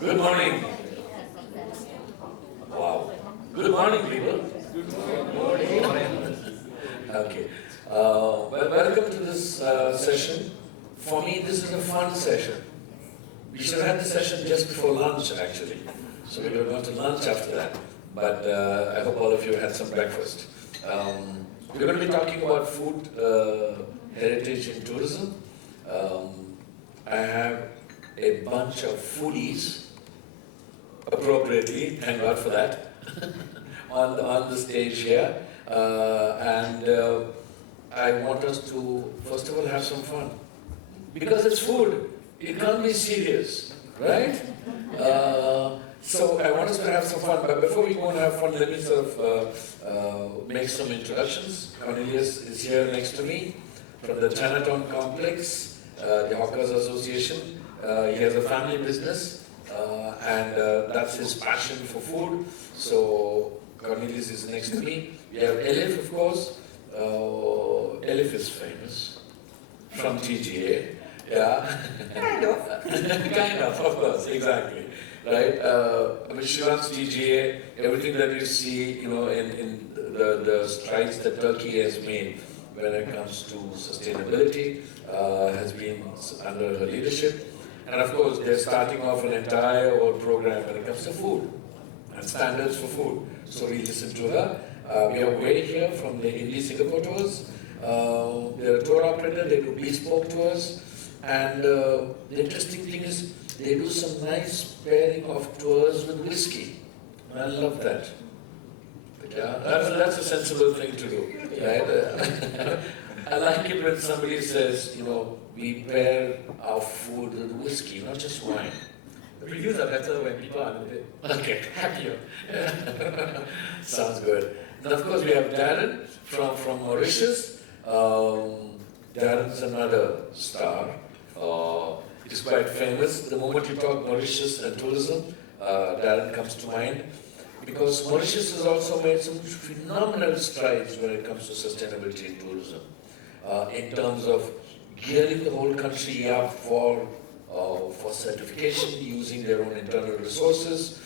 Good morning. Wow. Good morning, people. Good morning. Okay. Welcome to this session. For me, this is a fun session. We should have had the session just before lunch, actually. So we were going to lunch after that. But I hope all of you had some breakfast. We're going to be talking about food heritage in tourism. I have a bunch of foodies, appropriately, thank God for that, on the stage here. I want us to, first of all, have some fun. Because it's food, it can't be serious, right? So I want us to have some fun, but before we go and have fun, let me sort of make some introductions. Cornelius is here next to me from the Chinatown complex, the Hawkers Association. He has a family business, and that's his passion for food. So Cornelius is next to me. We have Elif, of course. Elif is famous from TGA. Yeah. Kind of. Kind of course, exactly. Right? I mean, she runs TGA. Everything that you see, you know, in the strides that Turkey has made when it comes to sustainability has been under her leadership. And of course, they're starting off an entire old program when it comes to food and standards for food. So we listen to her. We have Wei here from the Singapore tours. They're a tour operator. They do bespoke tours. And the interesting thing is, they do some nice pairing of tours with whiskey. I love that. Yeah, that's a sensible thing to do, right? I like it when somebody says, you know, we pair our food with whiskey, not just wine. The reviews are better when people are a little bit happier. Sounds good. And of course, we have Daren from Mauritius. Daren's another star. He's quite famous. The moment you talk Mauritius and tourism, Daren comes to mind. Because Mauritius has also made some phenomenal strides when it comes to sustainability in tourism. In terms of gearing the whole country up for certification, using their own internal resources.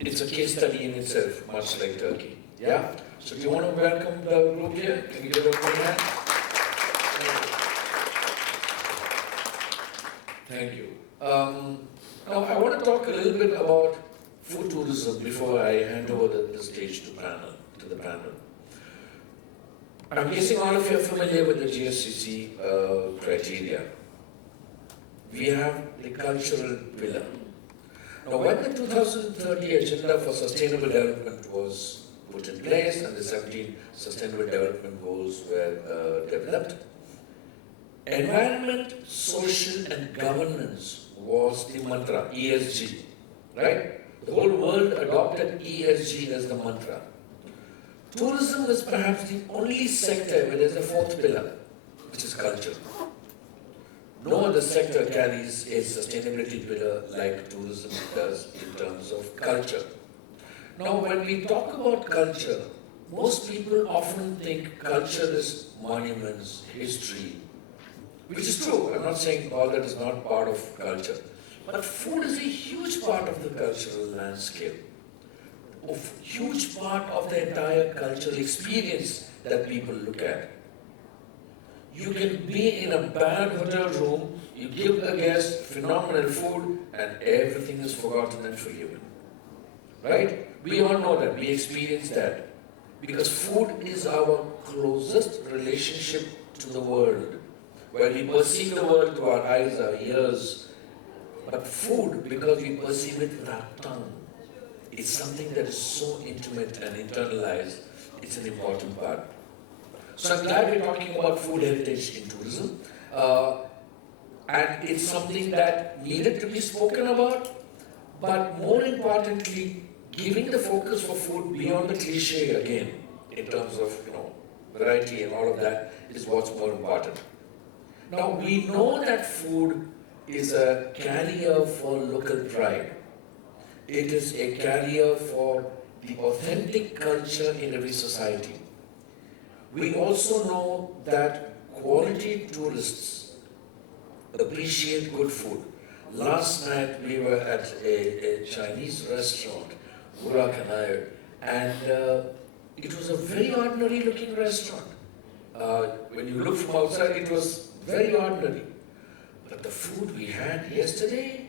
It's a case study in itself, much like Turkey. Yeah? So do you want to welcome the group here? Can you give a big hand? Thank you. Now I want to talk a little bit about food tourism before I hand over the stage to the panel. I'm guessing all of you are familiar with the GSTC criteria. We have the cultural pillar. Now, when the 2030 Agenda for Sustainable Development was put in place and the 17 Sustainable Development Goals were developed, environment, social and governance was the mantra, ESG, right? The whole world adopted ESG as the mantra. Tourism is perhaps the only sector where there's a fourth pillar, which is culture. No other sector carries a sustainability pillar like tourism does in terms of culture. Now, when we talk about culture, most people often think culture is monuments, history, which is true. I'm not saying all that is not part of culture. But food is a huge part of the cultural landscape, a huge part of the entire cultural experience that people look at. You can be in a bad hotel room, you give a guest phenomenal food, and everything is forgotten and forgiven. Right? We all know that, we experience that. Because food is our closest relationship to the world. Where we perceive the world through our eyes, our ears. But food, because we perceive it with our tongue, it's something that is so intimate and internalized, it's an important part. So I'm glad we're talking about food heritage in tourism. And it's something that needed to be spoken about, but more importantly, giving the focus for food beyond the cliche again, in terms of, you know, variety and all of that is what's more important. Now, we know that food is a carrier for local pride. It is a carrier for the authentic culture in every society. We also know that quality tourists appreciate good food. last night we were at a Chinese restaurant, Burak and I, and it was a very ordinary looking restaurant. When you look from outside, it was very ordinary. But the food we had yesterday,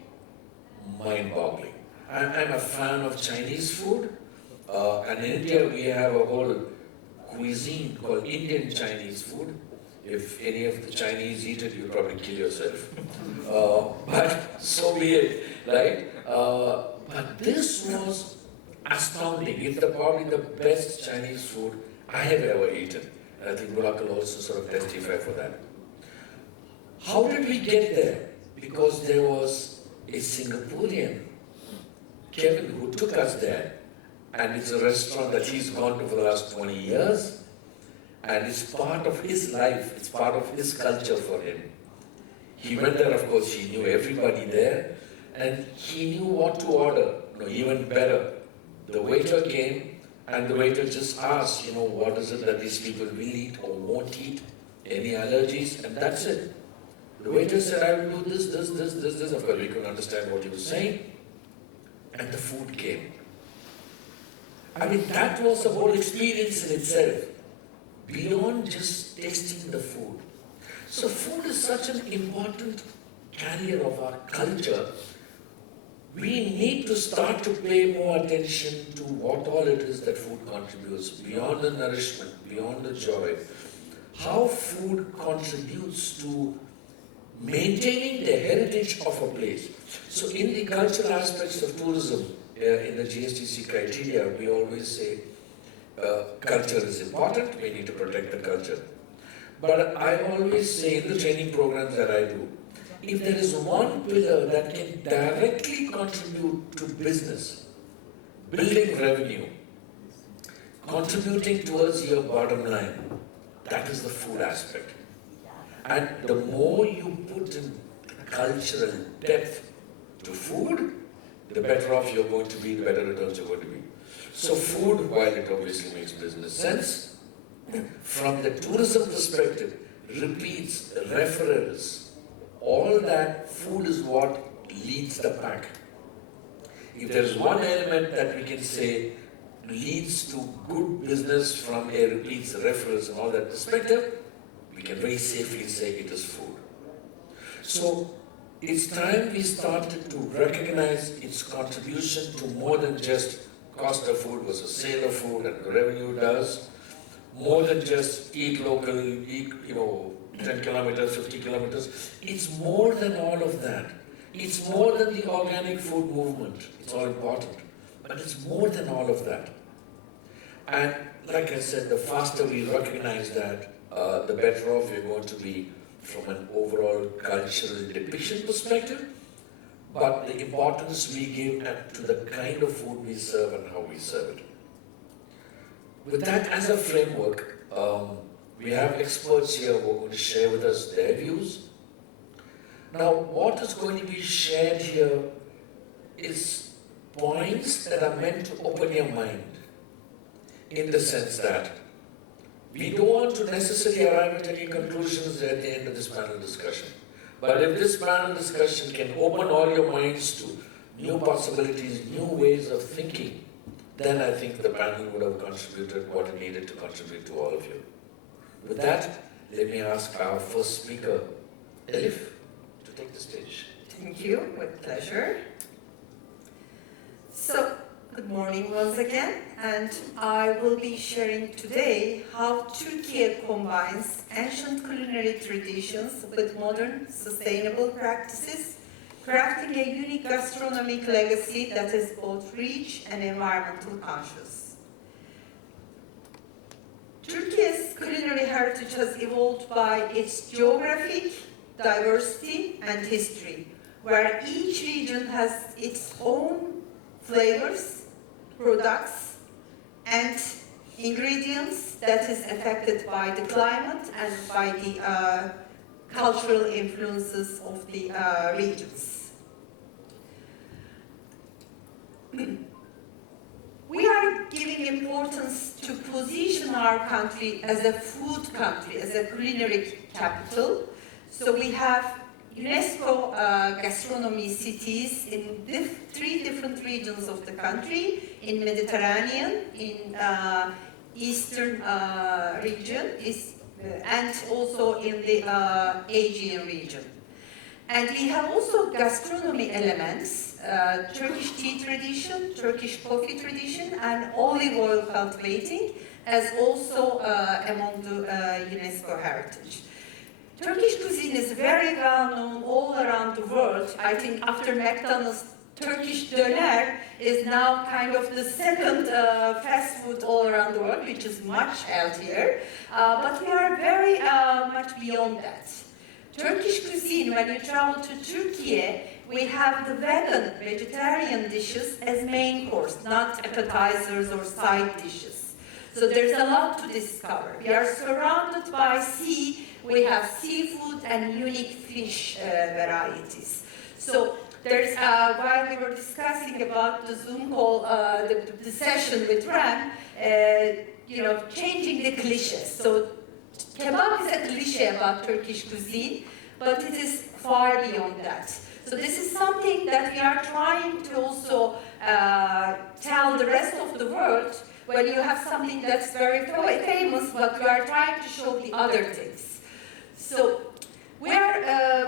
mind-boggling. I'm a fan of Chinese food, and in India we have a whole cuisine called Indian Chinese food. If any of the Chinese eat it, you'll probably kill yourself. But so be it, right? But this was astounding. It's probably the best Chinese food I have ever eaten. And I think Burak will also sort of testify for that. How did we get there? Because there was a Singaporean, Kevin, who took us there. And it's a restaurant that he's gone to for the last 20 years. And it's part of his life, it's part of his culture for him. He went there, of course, he knew everybody there, and he knew what to order. Even better, the waiter came, and the waiter just asked, what is it that these people will eat or won't eat, any allergies, and that's it. The waiter said, I will do this. Of course, we couldn't understand what he was saying, and the food came. I mean, that was the whole experience in itself, beyond just tasting the food. So food is such an important carrier of our culture. We need to start to pay more attention to what all it is that food contributes, beyond the nourishment, beyond the joy. How food contributes to maintaining the heritage of a place. So in the cultural aspects of tourism, in the GSTC criteria, we always say culture is important, we need to protect the culture. But I always say in the training programs that I do, if there is one pillar that can directly contribute to business, building revenue, contributing towards your bottom line, that is the food aspect. And the more you put in cultural depth to food, the better off you're going to be, the better returns you're going to be. So food, while it obviously makes business sense, from the tourism perspective, repeats, referrals, all that, food is what leads the pack. If there is one element that we can say leads to good business from a repeats, referrals and all that perspective, we can very safely say it is food. So it's time we started to recognize its contribution to more than just cost of food versus sale of food and the revenue does, more than just eat local, eat 10 kilometers, 50 kilometers. It's more than all of that. It's more than the organic food movement. It's all important. But it's more than all of that. And like I said, the faster we recognize that, the better off we're going to be from an overall cultural depiction perspective, but the importance we give to the kind of food we serve and how we serve it. With that as a framework, we have experts here who are going to share with us their views. Now, what is going to be shared here is points that are meant to open your mind, in the sense that we don't want to necessarily arrive at any conclusions at the end of this panel discussion. But if this panel discussion can open all your minds to new possibilities, new ways of thinking, then I think the panel would have contributed what it needed to contribute to all of you. With that, let me ask our first speaker, Elif, to take the stage. Thank you, with pleasure. So, good morning once again, and I will be sharing today how Turkey combines ancient culinary traditions with modern sustainable practices, crafting a unique gastronomic legacy that is both rich and environmental conscious. Turkey's culinary heritage has evolved by its geographic diversity and history, where each region has its own flavors, products, and ingredients that is affected by the climate and by the cultural influences of the regions. We are giving importance to position our country as a food country, as a culinary capital. So we have UNESCO gastronomy cities in 3 different regions of the country, in Mediterranean, in Eastern region, and also in the Aegean region. And we have also gastronomy elements, Turkish tea tradition, Turkish coffee tradition, and olive oil cultivating as also among the UNESCO heritage. Turkish cuisine is very well known all around the world. I think after McDonald's, Turkish döner is now kind of the second fast food all around the world, which is much healthier. But we are very much beyond that. Turkish cuisine, when you travel to Turkey, we have the vegetarian dishes as main course, not appetizers or side dishes. So there's a lot to discover. We are surrounded by sea. We have seafood and unique fish varieties. So there's, while we were discussing about the Zoom call, the session with Ram, changing the cliches. So kebab is a cliche about Turkish cuisine, but it is far beyond that. So this is something that we are trying to also tell the rest of the world when you have something that's very famous, but we are trying to show the other things. So we are,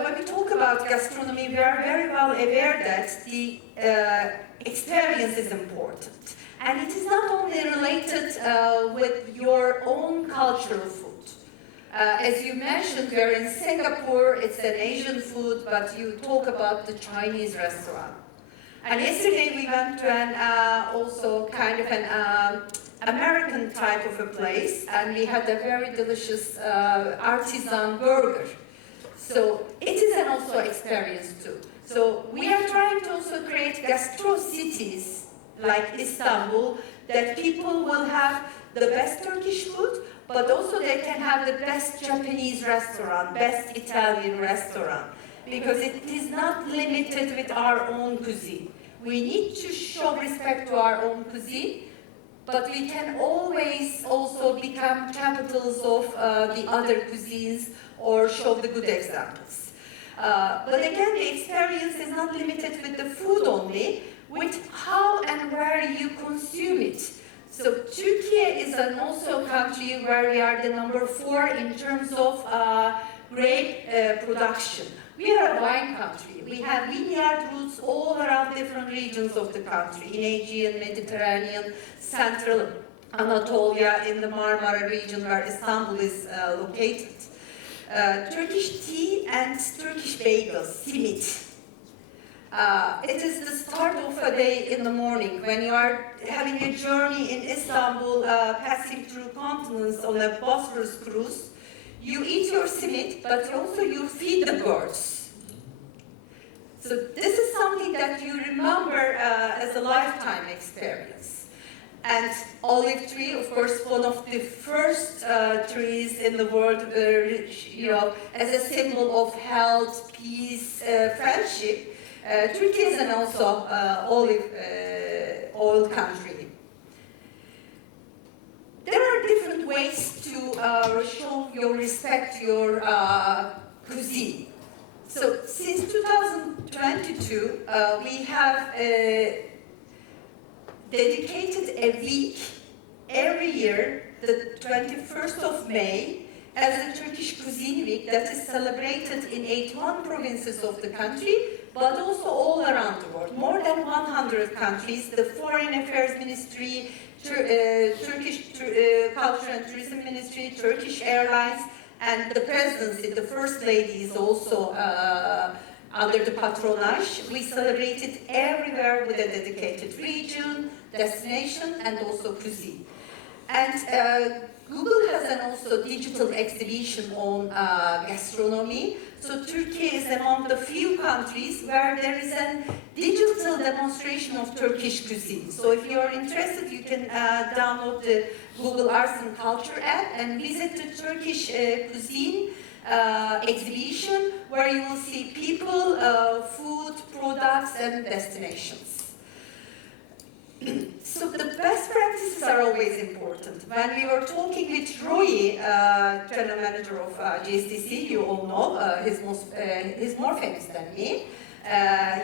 when we talk about gastronomy, we are very well aware that the experience is important. And it is not only related with your own cultural food. As you mentioned, we're in Singapore, it's an Asian food, but you talk about the Chinese restaurant. And yesterday we went to an also kind of an American type of a place, and we had a very delicious artisan burger. So it is an also experience too. So we are trying to also create gastro cities like Istanbul, that people will have the best Turkish food, but also they can have the best Japanese restaurant, best Italian restaurant, because it is not limited with our own cuisine. We need to show respect to our own cuisine, but we can always also become capitals of the other cuisines or show the good examples. But again, the experience is not limited with the food only, with how and where you consume it. So Turkey is an also country where we are the number 4 in terms of grape production. We are a wine country. We have vineyard routes all around different regions of the country, in Aegean, Mediterranean, Central Anatolia, in the Marmara region where Istanbul is located. Turkish tea and Turkish bagels, simit. It is the start of a day in the morning when you are having a journey in Istanbul, passing through continents on a Bosphorus cruise. You eat your simit, but also you feed the birds. So this is something that you remember as a lifetime experience. And olive tree, of course, one of the first trees in the world, as a symbol of health, peace, friendship. Turkey is an also olive oil country. There are different ways to show your respect to your cuisine. So since 2022, we have dedicated a week every year, the 21st of May, as a Turkish Cuisine Week that is celebrated in 81 provinces of the country, but also all around the world. More than 100 countries, the Foreign Affairs Ministry, Turkish Culture and Tourism Ministry, Turkish Airlines, and the Presidency, the First Lady is also under the patronage. We celebrated everywhere with a dedicated region, destination, and also cuisine. And Google has an also digital exhibition on gastronomy. So Turkey is among the few countries where there is a digital demonstration of Turkish cuisine. So if you are interested, you can download the Google Arts and Culture app and visit the Turkish cuisine exhibition, where you will see people, food, products, and destinations. So the best practices experiences are always important. When we were talking with Roy, general manager of GSTC, you all know, he's more famous than me.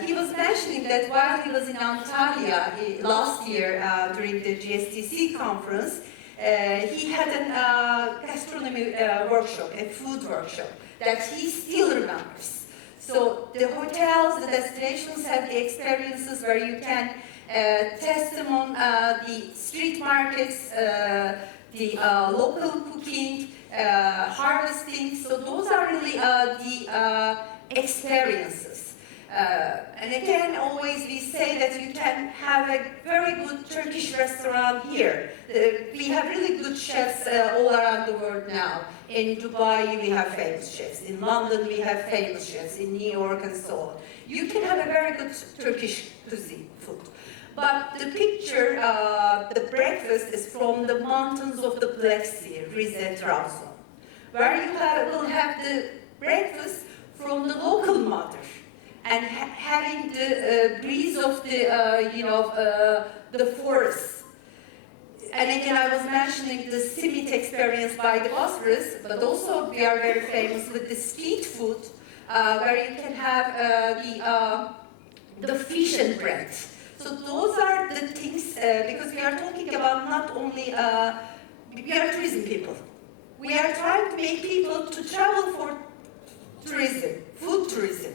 He was mentioning that while he was in Antalya last year during the GSTC conference, he had a gastronomy workshop, a food workshop, that he still remembers. So the hotels, the destinations have the experiences where you can test them on the street markets, the local cooking, harvesting. So those are really the experiences. And again, always we say that you can have a very good Turkish restaurant here. We have really good chefs all around the world now. In Dubai, we have famous chefs. In London, we have famous chefs. In New York, and so on. You can have a very good Turkish cuisine food. But the picture, the breakfast is from the mountains of the Black Sea, Rize, Trabzon, where you will have the breakfast from the local mother. And having the breeze of the the forest. And again, I was mentioning the simit experience by the Bosphorus, but also we are very famous with the street food, where you can have the fish and bread. So those are the things, because we are talking about not only, we are tourism people. We are trying to make people to travel for tourism, food tourism.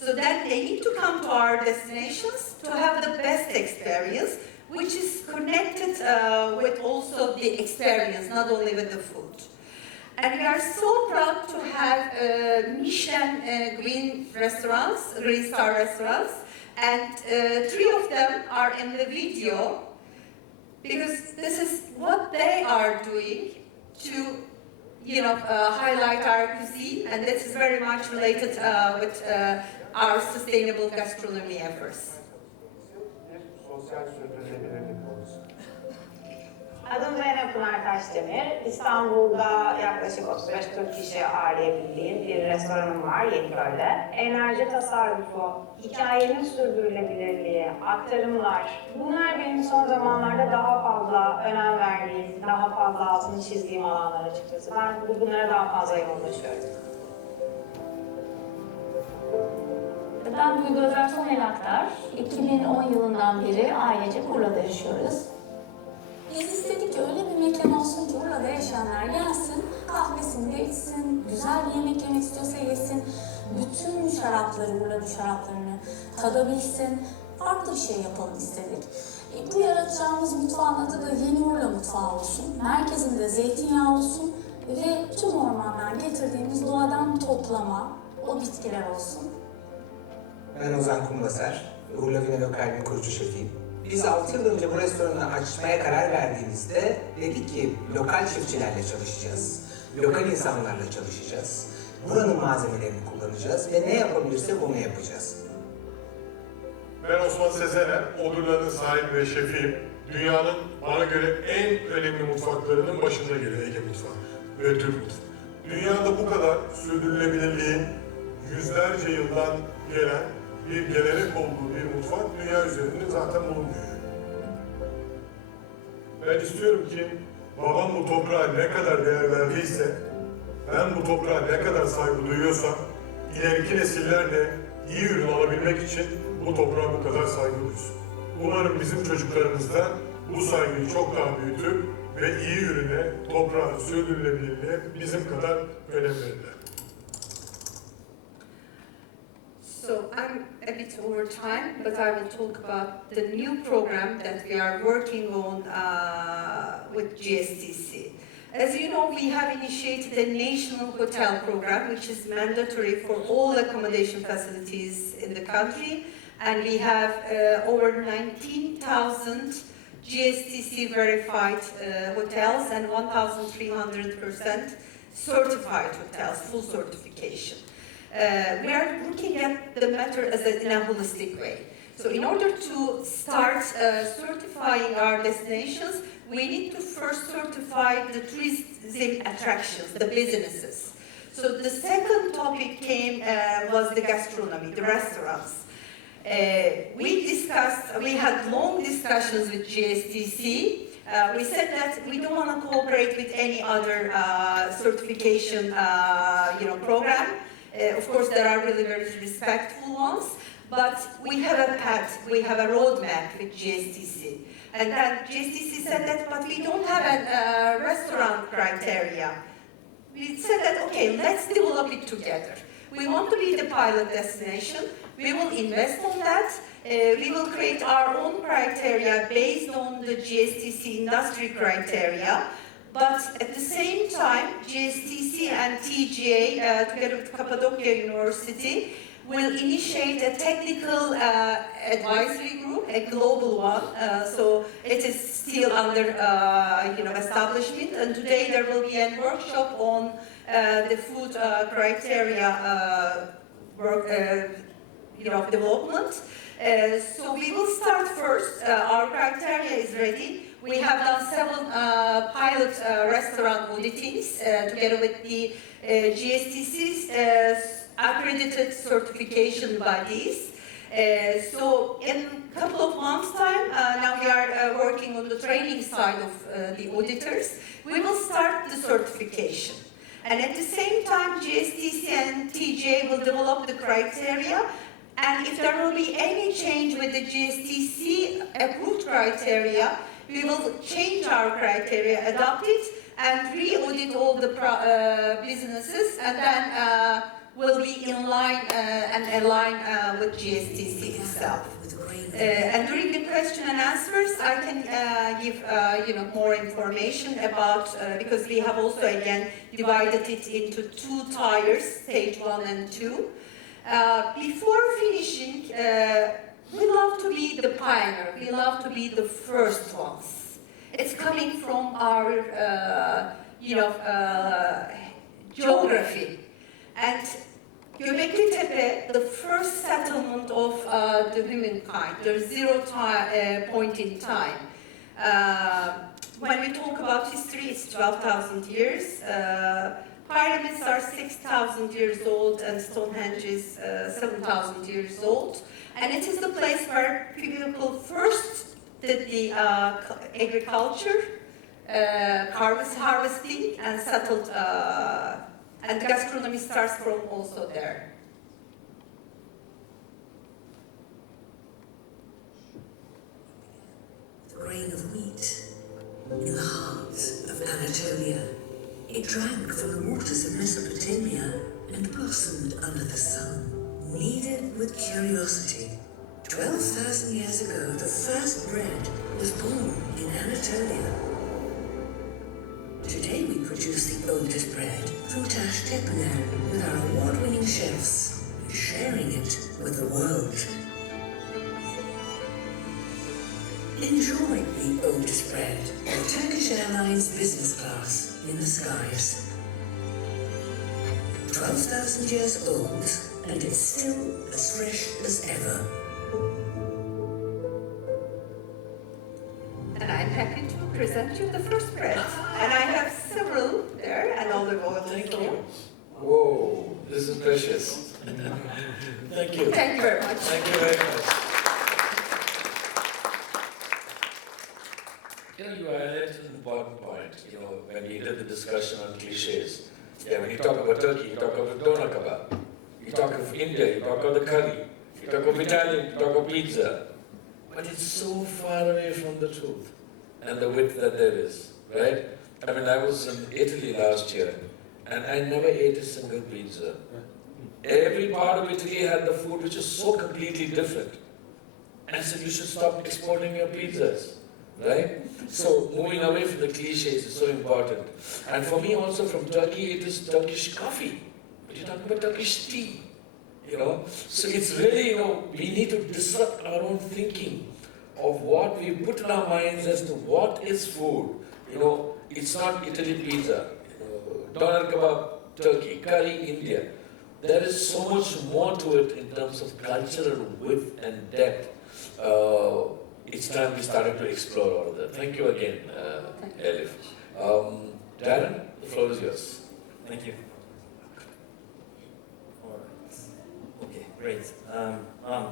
So then they need to come to our destinations to have the best experience, which is connected with also the experience, not only with the food. And we are so proud to have Michelin Green restaurants, Green Star restaurants, and 3 of them are in the video, because this is what they are doing to highlight our cuisine, and this is very much related with our sustainable gastronomy efforts. Adım Ramkumar Taşdemir. İstanbul'da yaklaşık 35-40 kişi ağırlayabildiğim bir restoranım var Yeniköy'de. Enerji tasarrufu, hikayenin sürdürülebilirliği, aktarımlar, bunlar benim son zamanlarda daha fazla önem verdiğim, daha fazla altını çizdiğim alanlar açıkçası. Ben bunlara daha fazla yoğunlaşıyorum. Ben Duygu Özer Sonel Aktar. 2010 yılından beri ailece Urla'da yaşıyoruz. Biz istedik ki öyle bir mekan olsun ki Urla'da yaşayanlar gelsin, kahvesini de içsin, güzel bir yemek yemek istiyorsa yesin, bütün şarapları, Urla şaraplarını tadabilsin, farklı bir şey yapalım istedik. Bu yaratacağımız mutfağın adı da Yeni Urla Mutfağı olsun, merkezinde zeytinyağı olsun ve tüm ormandan getirdiğimiz doğadan toplama o bitkiler olsun. Ben Ozan Kumbaser, Urla Vine Lokal'in kurucu şefiyim. Biz 6 yıl önce bu restoranı açmaya karar verdiğimizde dedik ki lokal çiftçilerle çalışacağız, lokal insanlarla çalışacağız, buranın malzemelerini kullanacağız ve ne yapabilirsek onu yapacağız. Ben Osman Sezener, Urla'nın sahibi ve şefiyim. Dünyanın bana göre en önemli mutfaklarının başında geliyor Ege mutfağı ve Türk mutfağı. Dünyada bu kadar sürdürülebilirliğin yüzlerce yıldan gelen bir gelenek olduğu bir mutfak dünya üzerinde zaten bulunmuyor. Ben istiyorum ki babam bu toprağa ne kadar değer verdiyse, ben bu toprağa ne kadar saygı duyuyorsam, ileriki nesiller de iyi ürün alabilmek için bu toprağa bu kadar saygı duysun. Umarım bizim çocuklarımız da bu saygıyı çok daha büyütür ve iyi ürüne, toprağın sürdürülebilirliğe bizim kadar önem verirler. So I'm a bit over time, but I will talk about the new program that we are working on with GSTC. As you know, we have initiated a national hotel program, which is mandatory for all accommodation facilities in the country, and we have over 19,000 GSTC verified hotels and 1,300% certified hotels, full certification. We are looking at the matter in a holistic way. So in order to start certifying our destinations, we need to first certify the tourism attractions, the businesses. So the second topic was the gastronomy, the restaurants. We had long discussions with GSTC We said that we don't want to cooperate with any other certification program. Of course, there are really very respectful ones, but we have a path, we have a roadmap with GSTC. And then GSTC said that, but we don't have a restaurant criteria. We said that, okay, let's develop it together. We want to be the pilot destination. We will invest on that. We will create our own criteria based on the GSTC industry criteria. But at the same time, GSTC and TGA, together with Cappadocia University, will initiate a technical advisory group, a global one. So it is still under establishment. And today there will be a workshop on the food criteria development. So we will start first. Our criteria is ready. We have done several pilot restaurant auditings together with the GSTC's accredited certification bodies. So in a couple of months' time, now we are working on the training side of the auditors. We will start the certification. And at the same time, GSTC and TGA will develop the criteria. And if there will be any change with the GSTC approved criteria, we will change our criteria, adopt it, and re-audit all the businesses, and then will be in line and align with GSTC itself. And during the question and answers, I can give more information about, because we have also again divided it into 2 tiers, stage 1 and 2. Before finishing, we love to be the pioneer. We love to be the first ones. It's coming from our, geography. And Göbekli Tepe, the first settlement of the humankind, there's 0 point in time. When we talk about history, it's 12,000 years. Pyramids are 6,000 years old, and Stonehenge is 7,000 years old. And it is the place where people first did the agriculture, harvesting, and settled, and gastronomy starts from also there. The grain of wheat in the heart of Anatolia. It drank from the waters of Mesopotamia and blossomed under the sun. Kneaded with curiosity, 12,000 years ago, the first bread was born in Anatolia. Today we produce the oldest bread from Taş Tepeler with our award-winning chefs, sharing it with the world. Enjoy the oldest bread of Turkish Airlines business class in the skies. 12,000 years old, and it's still as fresh as ever. And I'm happy to present you the first bread. And I have several there, and olive oil. Thank you. Whoa, this is precious. Thank you. Thank you very much. Thank you very much. You highlighted an important point, when we did the discussion on cliches. Yeah, when you talk about Turkey, you talk about doner kebab. You talk of India, you talk of the curry. You talk of Italian, you talk of pizza. But it's so far away from the truth and the width that there is, right? I mean, I was in Italy last year, and I never ate a single pizza. Every part of Italy had the food which is so completely different. And I said, you should stop exporting your pizzas. Right? So moving away from the cliches is so important. And for me also from Turkey, it is Turkish coffee. But you're talking about Turkish tea. So it's really, we need to disrupt our own thinking of what we put in our minds as to what is food. It's not Italy pizza. Doner kebab, Turkey, curry, India. There is so much more to it in terms of cultural width and depth. It's time we started to explore all of that. Thank you again, Elif. Daren, the floor is yours. Thank you. All right. Okay, great.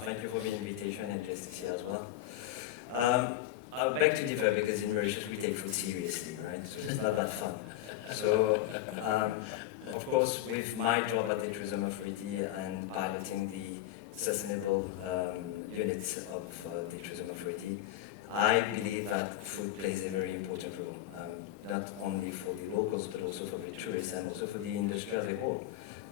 Thank you for the invitation and GSTC as well. I beg to differ because in Mauritius we take food seriously, right? So it's not that fun. So, of course, with my job at the Tourism Authority and piloting the sustainable units of the Tourism Authority, I believe that food plays a very important role, not only for the locals, but also for the tourists and also for the industry as a whole.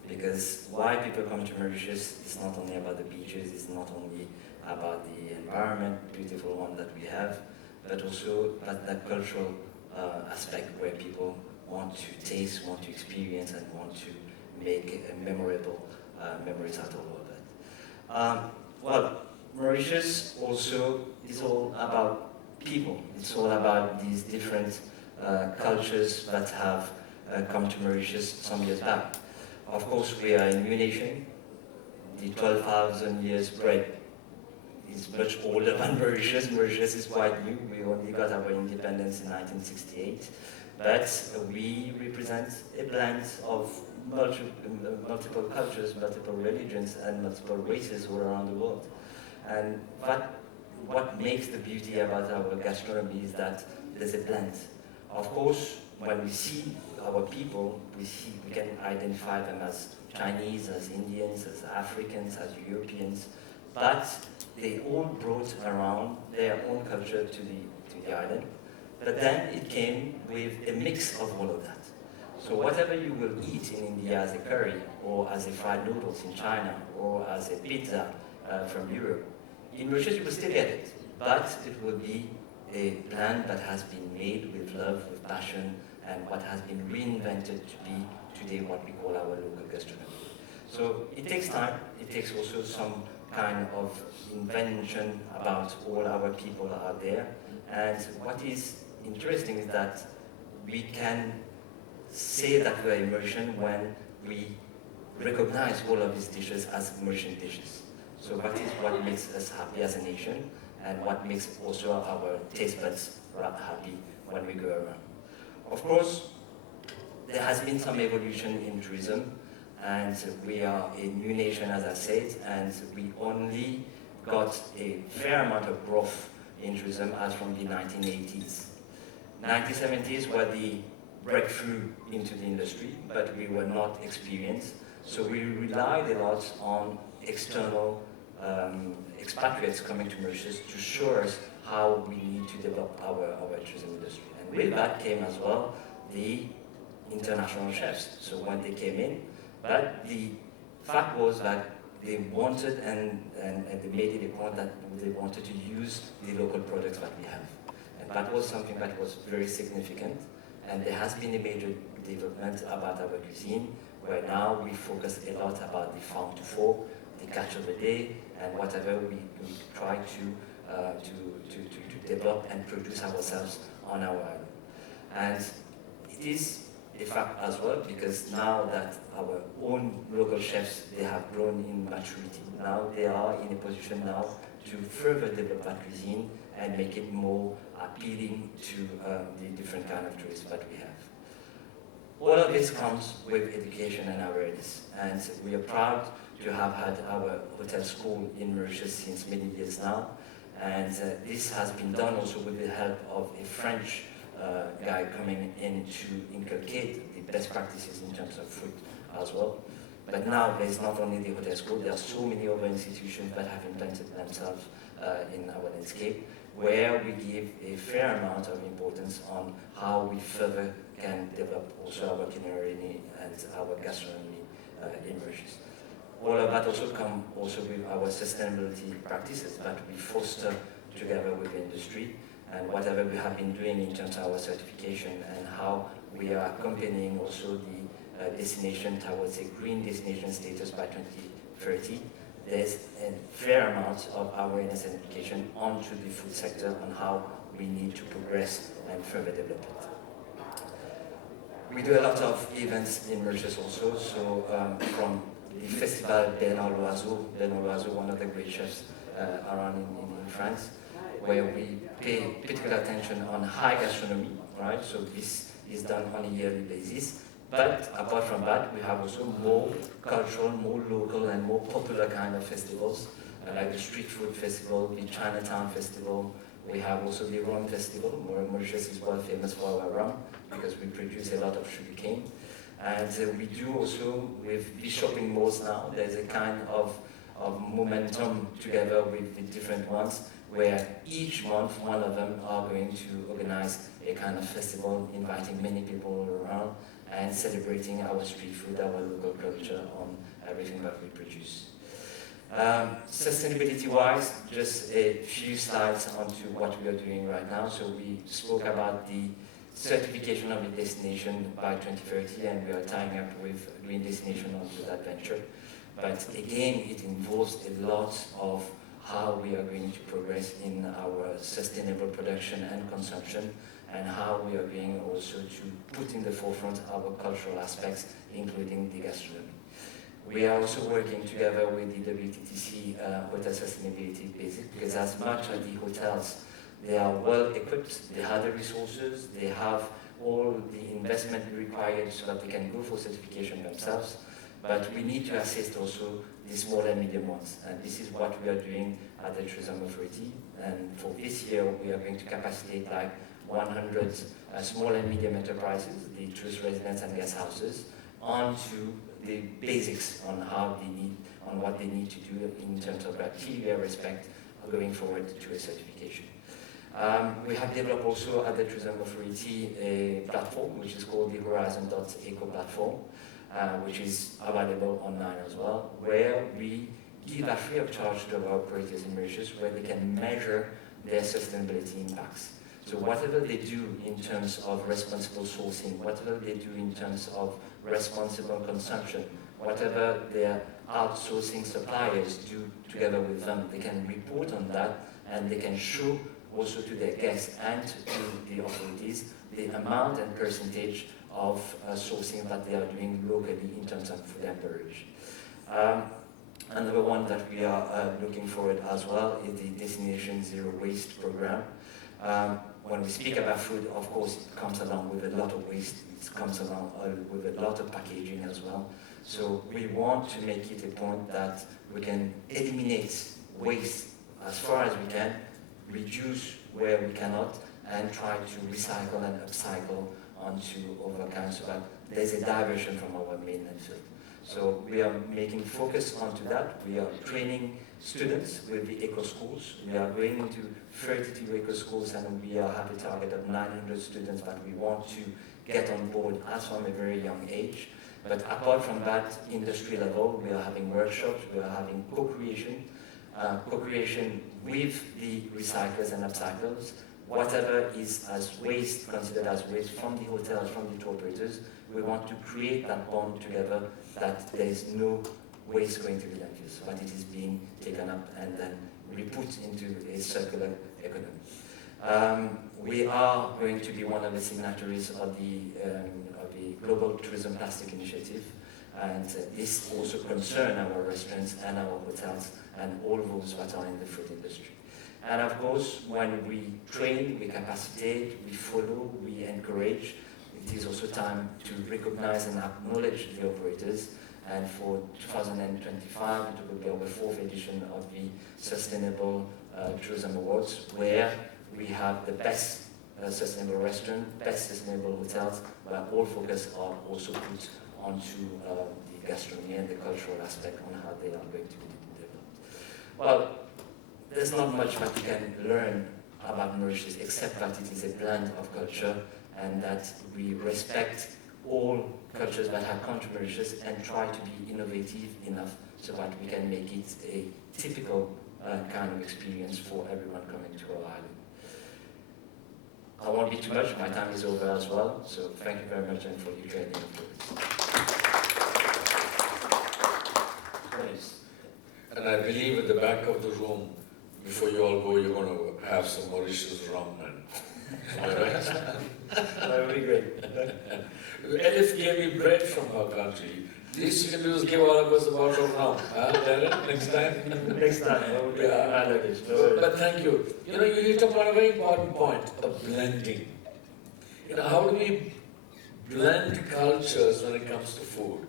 Because why people come to Mauritius is not only about the beaches, it's not only about the environment, beautiful one that we have, but also about that cultural aspect where people want to taste, want to experience, and want to make a memorable memories out of all of that. Well, Mauritius also is all about people. It's all about these different cultures that have come to Mauritius some years back. Of course, we are a new nation. The 12,000 years bread is much older than Mauritius. Mauritius is quite new. We only got our independence in 1968. But we represent a blend of multiple cultures, multiple religions, and multiple races all around the world. And what makes the beauty about our gastronomy is that there's a blend. Of course, when we see our people, we can identify them as Chinese, as Indians, as Africans, as Europeans, but they all brought around their own culture to the island. But then it came with a mix of all of that. So whatever you will eat in India as a curry, or as a fried noodles in China, or as a pizza from Europe, in Mauritius you will still get it, but it will be a blend that has been made with love, with passion, and what has been reinvented to be today what we call our local gastronomy. So it takes time, it takes also some kind of invention about all our people out there, and what is interesting is that we can say that we are a Mauritian when we recognize all of these dishes as Mauritian dishes. So that is what makes us happy as a nation, and what makes also our taste buds happy when we go around. Of course, there has been some evolution in tourism, and we are a new nation, as I said, and we only got a fair amount of growth in tourism as from the 1980s. 1970s were the breakthrough into the industry, but we were not experienced, so we relied a lot on external expatriates coming to Mauritius to show us how we need to develop our tourism industry. And with that came as well the international chefs. So when they came in, but the fact was that they wanted and they made it a point that they wanted to use the local products that we have. And that was something that was very significant. And there has been a major development about our cuisine, where now we focus a lot about the farm to fork, the catch of the day, and whatever we try to develop and produce ourselves on our island. And it is a fact as well, because now that our own local chefs, they have grown in maturity. Now they are in a position now to further develop that cuisine and make it more appealing to the different kind of tourists that we have. All of this comes with education and awareness, and we are proud to have had our hotel school in Mauritius since many years now, and this has been done also with the help of a French guy coming in to inculcate the best practices in terms of food as well. But now there's not only the hotel school, there are so many other institutions that have implanted themselves in our landscape, where we give a fair amount of importance on how we further can develop also our culinary and our gastronomy in Mauritius. All of that also come also with our sustainability practices that we foster together with the industry, and whatever we have been doing in terms of our certification and how we are accompanying also the destination towards a green destination status by 2030. There's a fair amount of awareness and education onto the food sector on how we need to progress and further develop it. We do a lot of events in Mauritius also, so from the festival Bernard Loiseau, one of the great chefs around in France, where we pay particular attention on high gastronomy, right? So this is done on a yearly basis. But apart from that, we have also more cultural, more local, and more popular kind of festivals, like the Street Food Festival, the Chinatown Festival, We have also the rum festival. Mauritius is well famous for our rum because we produce a lot of sugarcane. And we do also with the shopping malls now, there's a kind of momentum together with the different ones where each month one of them are going to organize a kind of festival inviting many people around and celebrating our street food, our local culture on everything that we produce. Sustainability-wise, just a few slides onto what we are doing right now. So we spoke about the certification of a destination by 2030, and we are tying up with Green Destination onto that venture. But again, it involves a lot of how we are going to progress in our sustainable production and consumption, and how we are going also to put in the forefront our cultural aspects, including the gastronomy. We are also working together with the WTTC Hotel Sustainability Basic, because as much as the hotels, they are well equipped, they have the resources, they have all the investment required so that they can go for certification themselves. But we need to assist also the small and medium ones. And this is what we are doing at the Tourism Authority. And for this year, we are going to capacitate like 100 small and medium enterprises, the tourist residents and guest houses, onto the basics on how they need, on what they need to do in terms of criteria respect going forward to a certification. We have developed also at the Tourism Authority a platform which is called the Horizon.eco platform, which is available online as well, where we give that free of charge to our operators in Mauritius, where they can measure their sustainability impacts. So whatever they do in terms of responsible sourcing, whatever they do in terms of responsible consumption, whatever their outsourcing suppliers do together with them, they can report on that, and they can show also to their guests and to the authorities the amount and percentage of sourcing that they are doing locally in terms of food and beverage. Another one that we are looking forward as well is the Destination Zero Waste program. When we speak about food, of course, it comes along with a lot of waste. It comes along with a lot of packaging as well. So we want to make it a point that we can eliminate waste as far as we can, reduce where we cannot, and try to recycle and upcycle onto other kinds so that there's a diversion from our main landfill. So we are making focus onto that. We are training students with the eco schools. We are going into 32 eco schools, and we have a target of 900 students that we want to get on board as from a very young age. But apart from that, industry level, we are having workshops, we are having co-creation with the recyclers and upcyclers. Whatever is as waste, considered as waste from the hotels, from the tour operators, we want to create that bond together that there is no waste going to the landfills, but it is being taken up and then re-put into a circular economy. We are going to be one of the signatories of the Global Tourism Plastic Initiative, and this also concerns our restaurants and our hotels and all those that are in the food industry. And of course, when we train, we capacitate, we follow, we encourage, it is also time to recognize and acknowledge the operators. And for 2025, it will be our 4th edition of the Sustainable Tourism Awards, where we have the best sustainable restaurant, best sustainable hotels, but all focus are also put onto the gastronomy and the cultural aspect on how they are going to be developed. Well, there's not much that you can learn about Mauritius except that it is a blend of culture and that we respect all cultures that have come to Mauritius and try to be innovative enough so that we can make it a typical kind of experience for everyone coming to our island. I won't be too much, my time is over as well, so thank you very much and for your training. Nice. And I believe at the back of the room, before you all go, you're going to have some Mauritius rum. Am I right? That would be great. Elif gave me bread from her country. Least you can do is give all of us a bottle of rum. Daren, next time? Next time, I will bring my luggage. No, but thank you. You know, you hit upon a very important point of blending. You know, how do we blend cultures when it comes to food?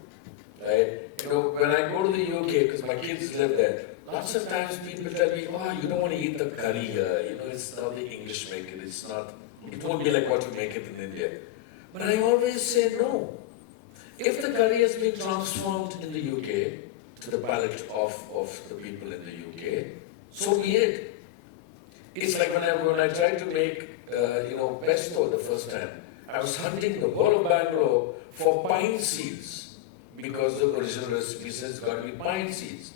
Right? You know, when I go to the UK, because my kids live there, lots of times people tell me, oh, you don't want to eat the curry here, you know, it's not the English make it, it won't be like what you make it in India. But I always say no. If the curry has been transformed in the UK to the palate of the people in the UK, so be it. It's like when I tried to make, pesto the first time, I was hunting the whole of Bangalore for pine seeds because the original recipe says it's got to be pine seeds.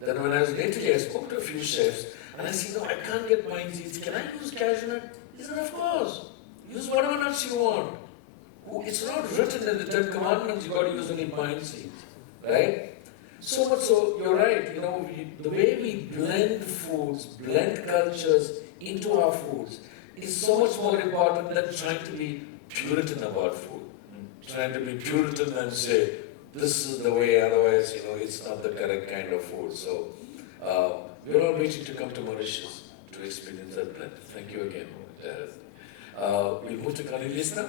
Then when I was in Italy, I spoke to a few chefs and I said, no, I can't get pine seeds. Can I use cashew nut? He said, of course. Use whatever nuts you want. It's not written in the 10 Commandments you've got to use any pine seeds, right? So much so, you're right, the way we blend foods, blend cultures into our foods is so much more important than trying to be Puritan about food. Trying to be Puritan and say, this is the way, otherwise, it's not the correct kind of food. So, we're all waiting to come to Mauritius to experience that blend. Thank you again, Daren. We'll move to Cornelius now.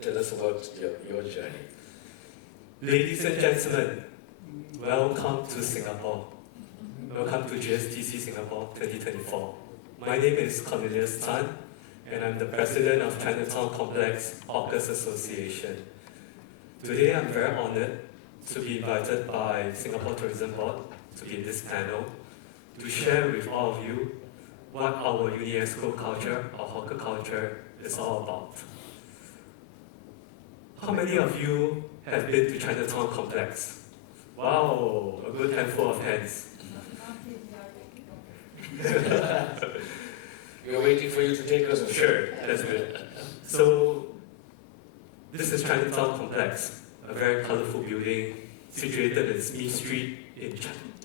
Tell us about your journey. Ladies and gentlemen, welcome to Singapore. Welcome to GSTC Singapore 2024. My name is Cornelius Tan, and I'm the president of Chinatown Complex Hawkers Association. Today I'm very honored to be invited by Singapore Tourism Board to be in this panel to share with all of you what our UNESCO culture, our hawker culture, is all about. How many of you have been to Chinatown Complex? Wow, a good handful of hands. We are waiting for you to take us. Sure, that's good. So, this is Chinatown Complex, a very colorful building situated in Smith Street in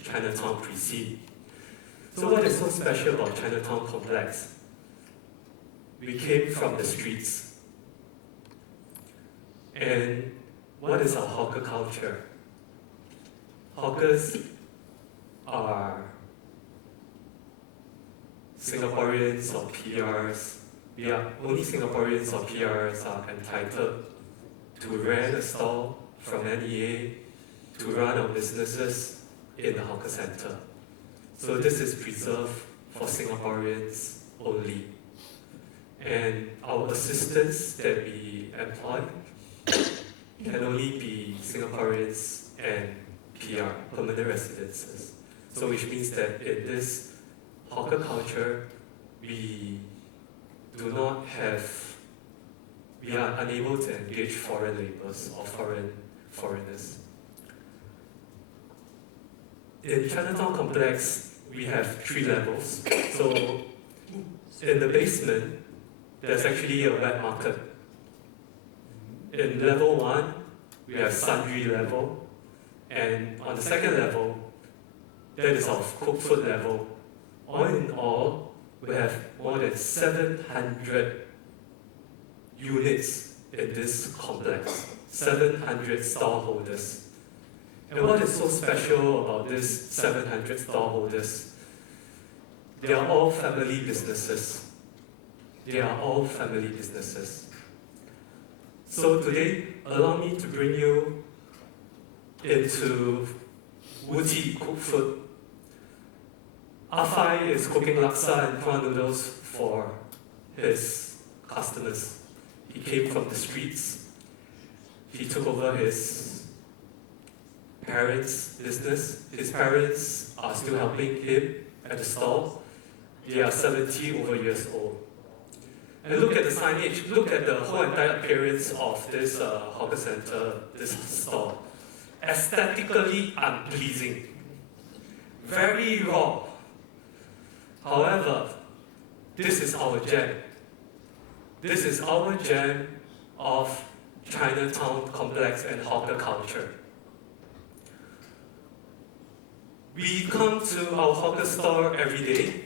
Chinatown Precinct. So what is so special about Chinatown Complex? We came from the streets. And what is our hawker culture? Hawkers are Singaporeans or PRs. We are only Singaporeans or PRs are entitled to rent a stall from NEA to run our businesses in the hawker center. So this is preserved for Singaporeans only. And our assistants that we employ can only be Singaporeans and PR, permanent residences. So which means that in this hawker culture, we are unable to engage foreign laborers or foreigners. In Chinatown Complex, we have 3 levels. So in the basement, there's actually a wet market. In level 1, we have sundry level, and on the second level, that is our cooked food level. All in all, we have more than 700 units in this complex, 700 stallholders. And what is so special about these 700 stallholders? They are all family businesses. They are all family businesses. So today, allow me to bring you into Moodely cooked food. Afai is cooking laksa and prawn noodles for his customers. He came from the streets. He took over his parents' business. His parents are still helping him at the stall. They are 70 over years old. And look at the signage, look at the whole entire appearance of this hawker center, this stall. Aesthetically unpleasing. Very raw. However, this is our gem. This is our gem of Chinatown Complex and hawker culture. We come to our hawker store every day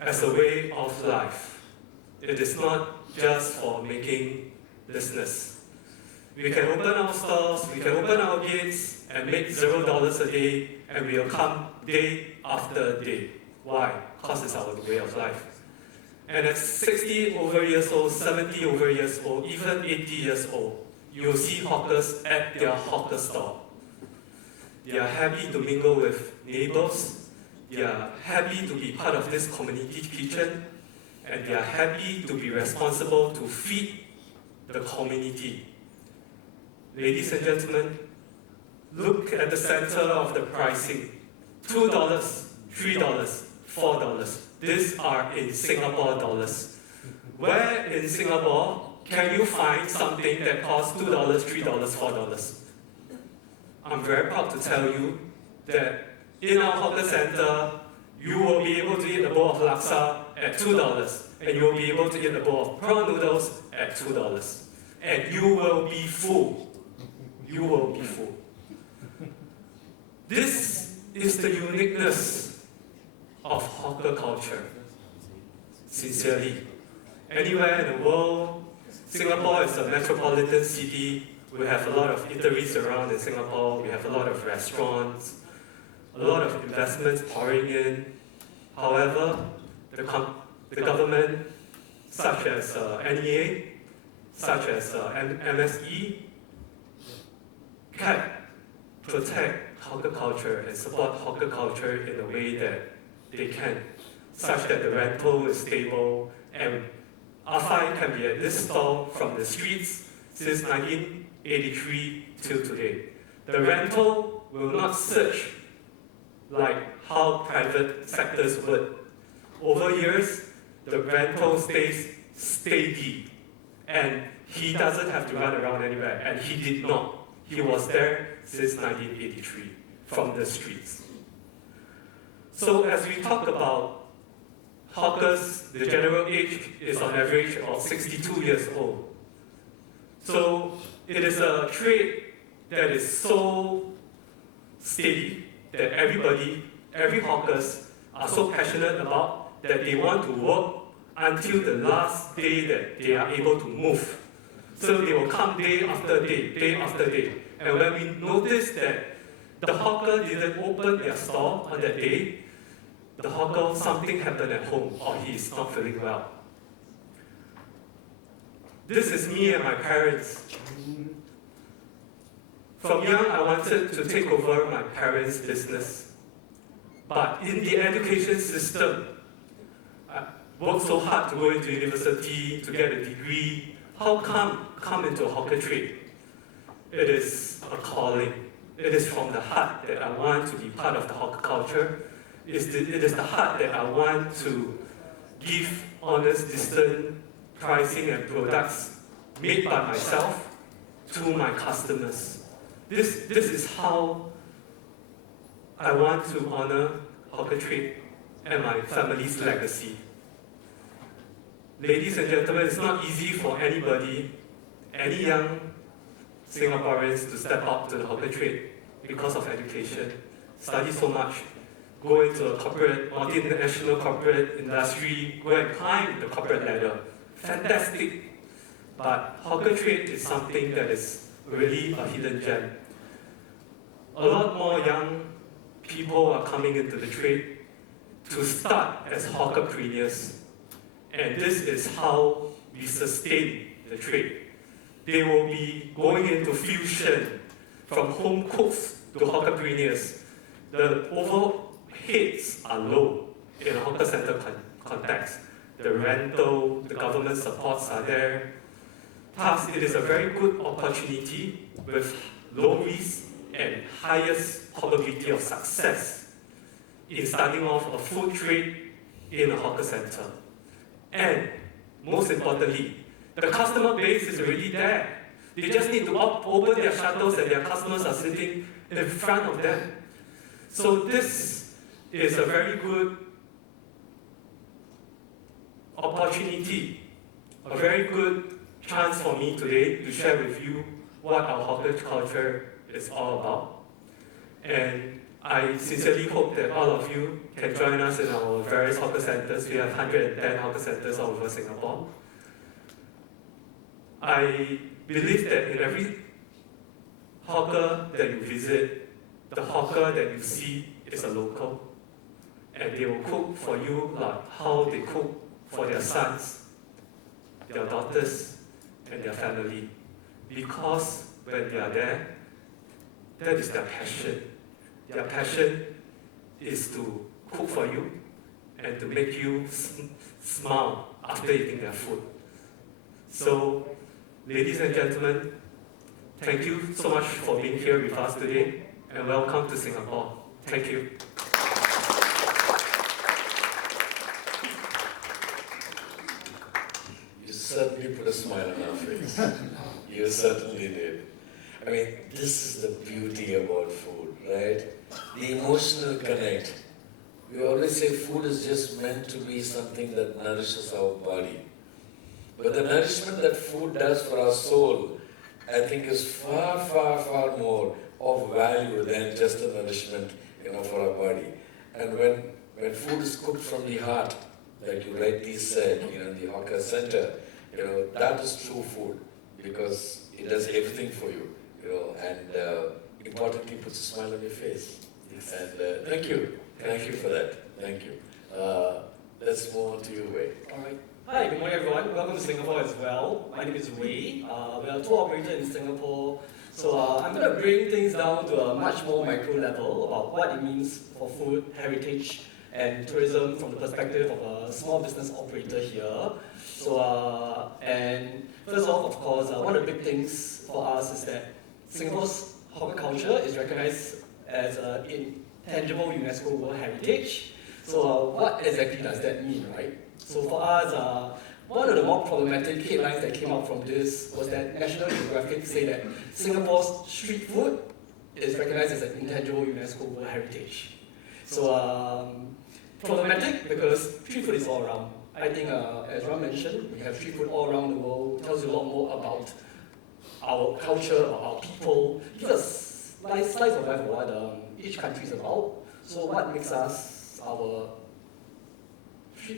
as a way of life. It is not just for making business. We can open our stores, we can open our gates and make $0 a day, and we will come day after day. Why? Because it's our way of life. And at 60 over years old, 70 over years old, even 80 years old, you'll see hawkers at their hawker store. They are happy to mingle with neighbors. they are happy to be part of this community kitchen, and they are happy to be responsible to feed the community. Ladies and gentlemen, look at the center of the pricing. $2, $3, $4. These are in Singapore dollars. Where in Singapore can you find something that costs $2, $3, $4? I'm very proud to tell you that in our hawker center, you will be able to eat a bowl of laksa at $2, and you will be able to eat a bowl of prawn noodles at $2. And you will be full. You will be full. This is the uniqueness of hawker culture. Sincerely. Anywhere in the world, Singapore is a metropolitan city. We have a lot of eateries around in Singapore. We have a lot of restaurants, a lot of investments pouring in. However, the government, such as NEA, such as MSE, can protect hawker culture and support hawker culture in a way that they can, such that the rental is stable and Afai can be at this stall from the streets since 1983 till today. The rental will not surge like how private sectors would. Over years, the rental stays steady, and he doesn't have to run around anywhere, and he did not. He was there since 1983 from the streets. So as we talk about hawkers, the general age is on average of 62 years old. So it is a trade that is so steady that every hawkers are so passionate about that they want to work until the last day that they are able to move. So they will come day after day, day after day. And when we notice that the hawker didn't open their store on that day, the hawker, something happened at home, or he is not feeling well. This is me and my parents. From young, I wanted to take over my parents' business. But in the education system, I worked so hard to go into university, to get a degree. How come into a hawker trade? It is a calling. It is from the heart that I want to be part of the hawker culture. It is the heart that I want to give honest, decent pricing and products made by myself to my customers. This is how I want to honor hawker trade and my family's legacy. Ladies and gentlemen, it's not easy for anybody, any young Singaporeans to step up to the hawker trade because of education, study so much, go into a corporate, multinational corporate industry, go and climb the corporate ladder. Fantastic. But hawker trade is something that is really a hidden gem. A lot more young people are coming into the trade to start as hawkerpreneurs. And this is how we sustain the trade. They will be going into fusion from home cooks to hawkerpreneurs. The overheads are low in a hawker center context. The rental, the government supports are there. Thus, it is a very good opportunity with low risk and highest probability of success in starting off a food trade in a hawker center. And most importantly, the customer base is already there. They just need to open their shutters and their customers are sitting in front of them. So this is a very good opportunity, a very good chance for me today to share with you what our hawker culture is all about. And I sincerely hope that all of you can join us in our various hawker centers. We have 110 hawker centers all over Singapore. I believe that in every hawker that you visit, the hawker that you see is a local. And they will cook for you like how they cook for their sons, their daughters, and their family. Because when they are there, that is their passion. Their passion is to cook for you and to make you smile after eating their food. So, ladies and gentlemen, thank you so much for being here with us today, and welcome to Singapore. Thank you. You certainly put a smile on our face. You certainly did. I mean, this is the beauty about food, right? The emotional connect. We always say food is just meant to be something that nourishes our body. But the nourishment that food does for our soul, I think, is far, far, far more of value than just the nourishment, for our body. And when food is cooked from the heart, like you rightly said, in the hawker center, that is true food, because it does everything for you, and importantly puts a smile on your face. Yes. And thank you for that. Thank you. Let's move on to you, Wei. All right. Hi, good morning everyone. Welcome to Singapore as well. My name is Wei. We are a tour operator in Singapore. So I'm going to bring things down to a much more micro level about what it means for food, heritage, and tourism from the perspective of a small business operator here. So, and first off, of course, one of the big things for us is that Singapore's hawker culture is recognized as an intangible UNESCO World Heritage. So what exactly does that mean, right? So for us, one of the more problematic headlines that came out from this was that National Geographic say that Singapore's street food is recognized as an intangible UNESCO World Heritage. So problematic because street food is all around. I think, as Ram mentioned, we have street food all around the world. It tells you a lot more about our culture, about our people. Give us a slice of life of what each country is about. So what makes us our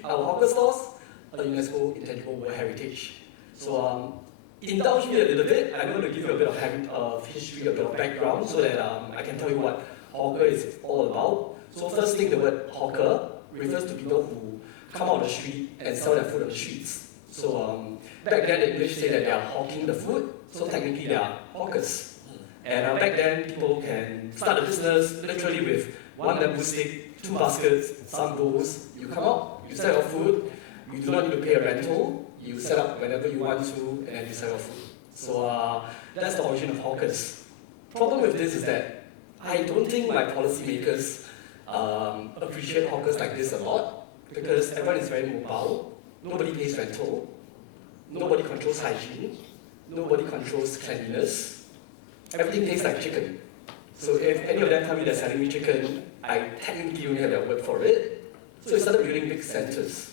hawker stores a UNESCO Intangible World Heritage. So indulge me a little bit. I'm going to give you a bit of history, a bit of background, so that I can tell you what hawker is all about. So first thing, the word hawker refers to people who come out on the street and sell their food on the streets. So back then the English say that they are hawking the food, so technically they are hawkers. And back then people can start a business literally with one bamboo stick, 2 baskets, some bowls. You come out, you sell your food, you do not need to pay a rental, you set up whenever you want to, and then you sell your food. So that's the origin of hawkers. Problem with this is that I don't think my policymakers appreciate hawkers like this a lot, because everyone is very mobile, nobody pays rental, nobody controls hygiene, nobody controls cleanliness, everything tastes like chicken. So if any of them tell me they're selling me chicken, I technically only have their word for it. So we started building big centers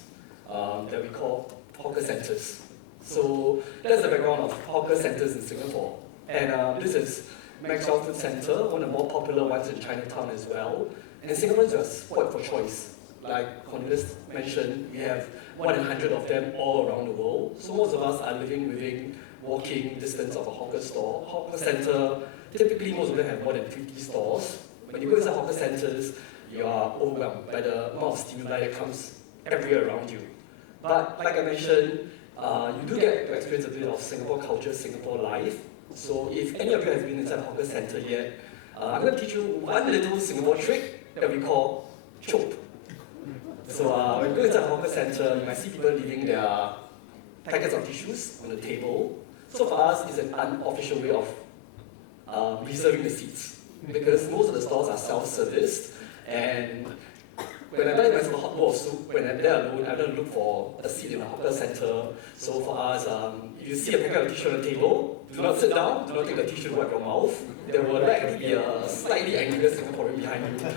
that we call hawker centers. So that's the background of hawker centers in Singapore. And this is Maxwell Food Center, one of the more popular ones in Chinatown as well. And Singaporeans are spoiled for choice. Like Cornelius mentioned, we have more than 100 of them all around the world. So most of us are living within walking distance of a hawker store. Hawker center, typically most of them have more than 50 stores. When you go inside hawker centers, you are overwhelmed by the amount of stimuli that comes everywhere around you. But like I mentioned, you do get to experience a bit of Singapore culture, Singapore life. So if any of you has been inside a hawker center yet, I'm going to teach you one little Singapore trick that we call chop. So when you go inside a hawker center, you might see people leaving their packets of tissues on the table. So for us, it's an unofficial way of reserving the seats, because most of the stores are self-serviced, and when I buy myself a hot bowl of soup, when I'm there alone, I don't look for a seat in a hawker center. So for us, if you see a packet of tissue on the table, do not sit down, do not take the tissue to wipe your mouth. There will likely be a slightly angry Singaporean behind you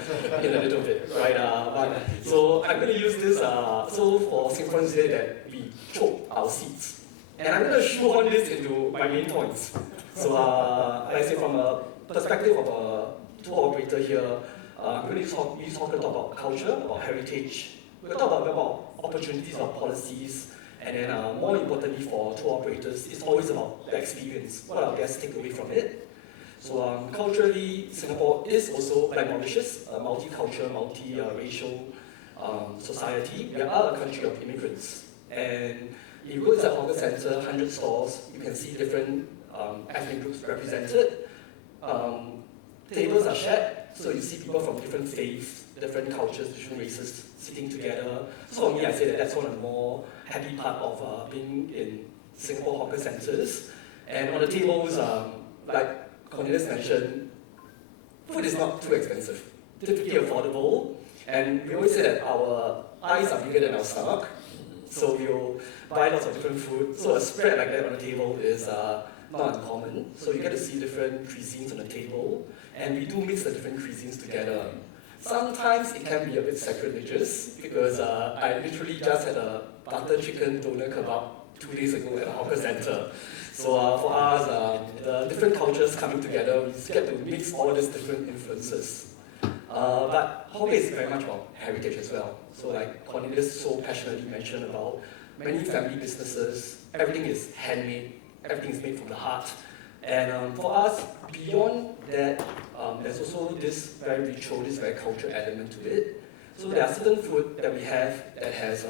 in a little bit, right? So I'm going to use this, so for Singaporeans today, that we choke our seats. And I'm going to shoehorn this into my main points. So like I say, from a perspective of a tour operator here, I'm going to use hawker to talk about culture, about heritage. We'll talk about opportunities, about policies, and then more importantly for tour operators, it's always about the experience, what our guests take away from it. So culturally, Singapore is also, like Mauritius, a multicultural, multi-racial society. We are a country of immigrants. And if you go inside a hawker center, 100 stores, you can see different ethnic groups represented. Tables are shared, so you see people from different faiths, different cultures, different races sitting together. So for me, I say that that's one of the more happy part of being in Singapore hawker centres. And on the tables, like Cornelius mentioned, food is not too expensive, typically affordable. And we always say that our eyes are bigger than our stomach. So we'll buy lots of different food. So a spread like that on the table is not uncommon. So you get to see different cuisines on the table, and we do mix the different cuisines together. Sometimes it can be a bit sacrilegious because I literally just had a butter chicken doner kebab 2 days ago at a hawker center. So for us, the different cultures coming together, we get to mix all these different influences. But hawker is very much about heritage as well. So like Cornelius so passionately mentioned about many family businesses, everything is handmade, everything is made from the heart. And for us, beyond that, there's also this very ritual, this very cultural element to it. So there are certain food that we have that has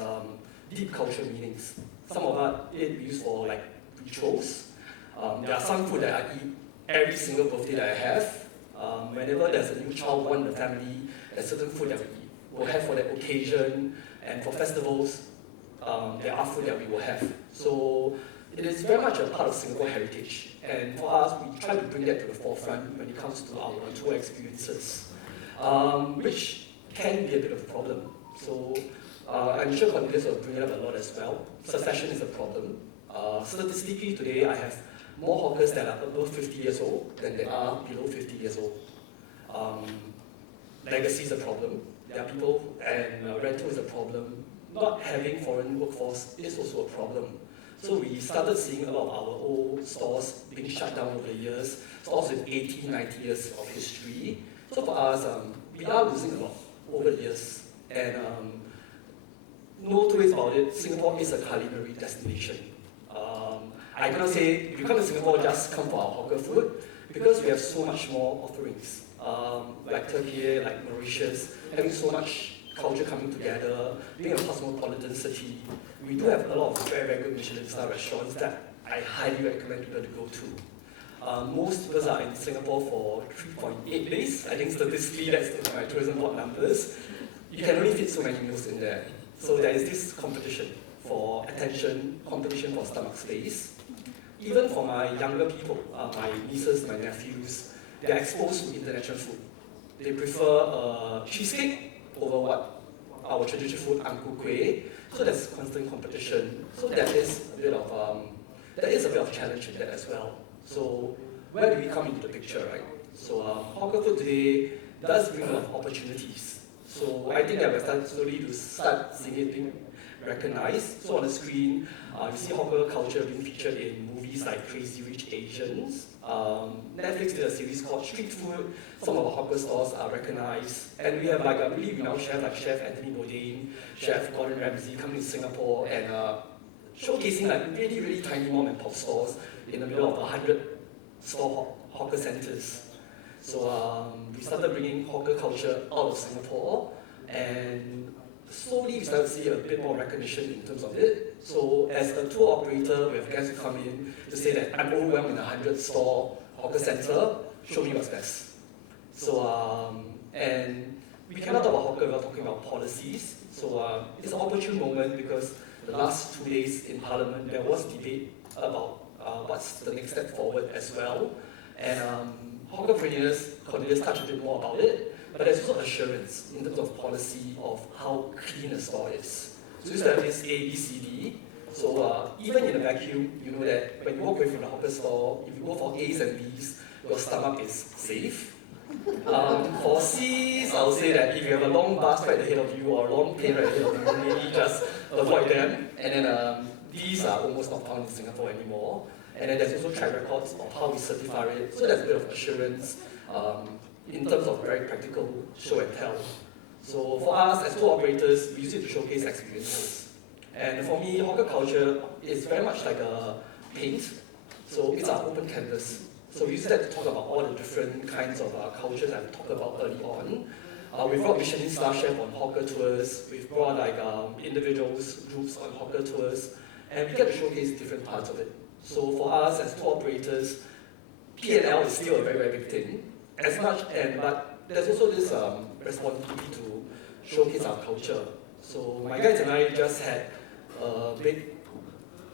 deep cultural meanings. Some of it we use for like rituals. There are some food that I eat every single birthday that I have. Whenever there's a new child born in the family, there's certain food that we will have for that occasion, and for festivals, there are food that we will have. So it is very much a part of Singapore heritage, and for us, we try to bring that to the forefront when it comes to our tour experiences, which can be a bit of a problem. So I'm sure Cornelius will bring it up a lot as well. Succession is a problem. Statistically today, I have more hawkers that are above 50 years old than there are below 50 years old. Legacy is a problem. There are people, and rental is a problem. Not having foreign workforce is also a problem. So we started seeing a lot of our old stores being shut down over the years, stores with 80, 90 years of history. So for us, we are losing a lot over the years. And no two ways about it, Singapore is a culinary destination. I cannot say, if you come to Singapore, just come for our hawker food, because we have so much more offerings. Like Turkey, like Mauritius, having so much culture coming together, being a cosmopolitan city. We do have a lot of very, very good Michelin-star restaurants that I highly recommend people to go to. Most people are in Singapore for 3.8 days. I think statistically that's my tourism board numbers. You can only fit so many meals in there. So there is this competition for attention, competition for stomach space. Even for my younger people, my nieces, my nephews, they're exposed to international food. They prefer cheesecake over what? Our traditional food, ang ku kueh. So there's constant competition. So there is a bit of challenge in that as well. So where do we come into the picture, right? So hawker food today does bring a lot of opportunities. So I think that we're starting slowly to start seeing it being recognized. So on the screen, you see hawker culture being featured in movies like Crazy Rich Asians. Netflix did a series called Street Food. Some of our hawker stores are recognized. And we have like a really renowned chef like Chef Anthony Bourdain, Chef Gordon Ramsay coming to Singapore and showcasing like really, really tiny mom and pop stores in the middle of 100 store hawker centers. So we started bringing hawker culture out of Singapore, and slowly we started to see a bit more recognition in terms of it. So as a tour operator, we have guests who come in to say that I'm overwhelmed in a 100-store hawker center, show me what's best. So, and we cannot talk about hawker without talking about policies. So it's an opportune moment because the last 2 days in Parliament, there was debate about what's the next step forward as well. And hawkerpreneurs, Cornelius touched a bit more about it, but there's also assurance in terms of policy of how clean a store is. So you have this A, B, C, D. So even in a vacuum, you know that when you walk away from the hawker store, if you go for A's and B's, your stomach is safe. For C's, I'll say that if you have a long bus right ahead of you or a long plane right ahead of you, maybe just avoid them. And then D's are almost not found in Singapore anymore. And then there's also track records of how we certify it. So there's a bit of assurance in terms of very practical show and tell. So for us as tour operators, we use it to showcase experiences. And for me, hawker culture is very much like a paint. So it's our open canvas. So we use that to talk about all the different kinds of cultures that we talked about early on. We've brought Michelin star chef on hawker tours. We've brought like individuals, groups on hawker tours. And we get to showcase different parts of it. So for us as tour operators, P&L is still a very, very big thing. But there's also this responsibility to showcase our culture. So my guides and I just had a big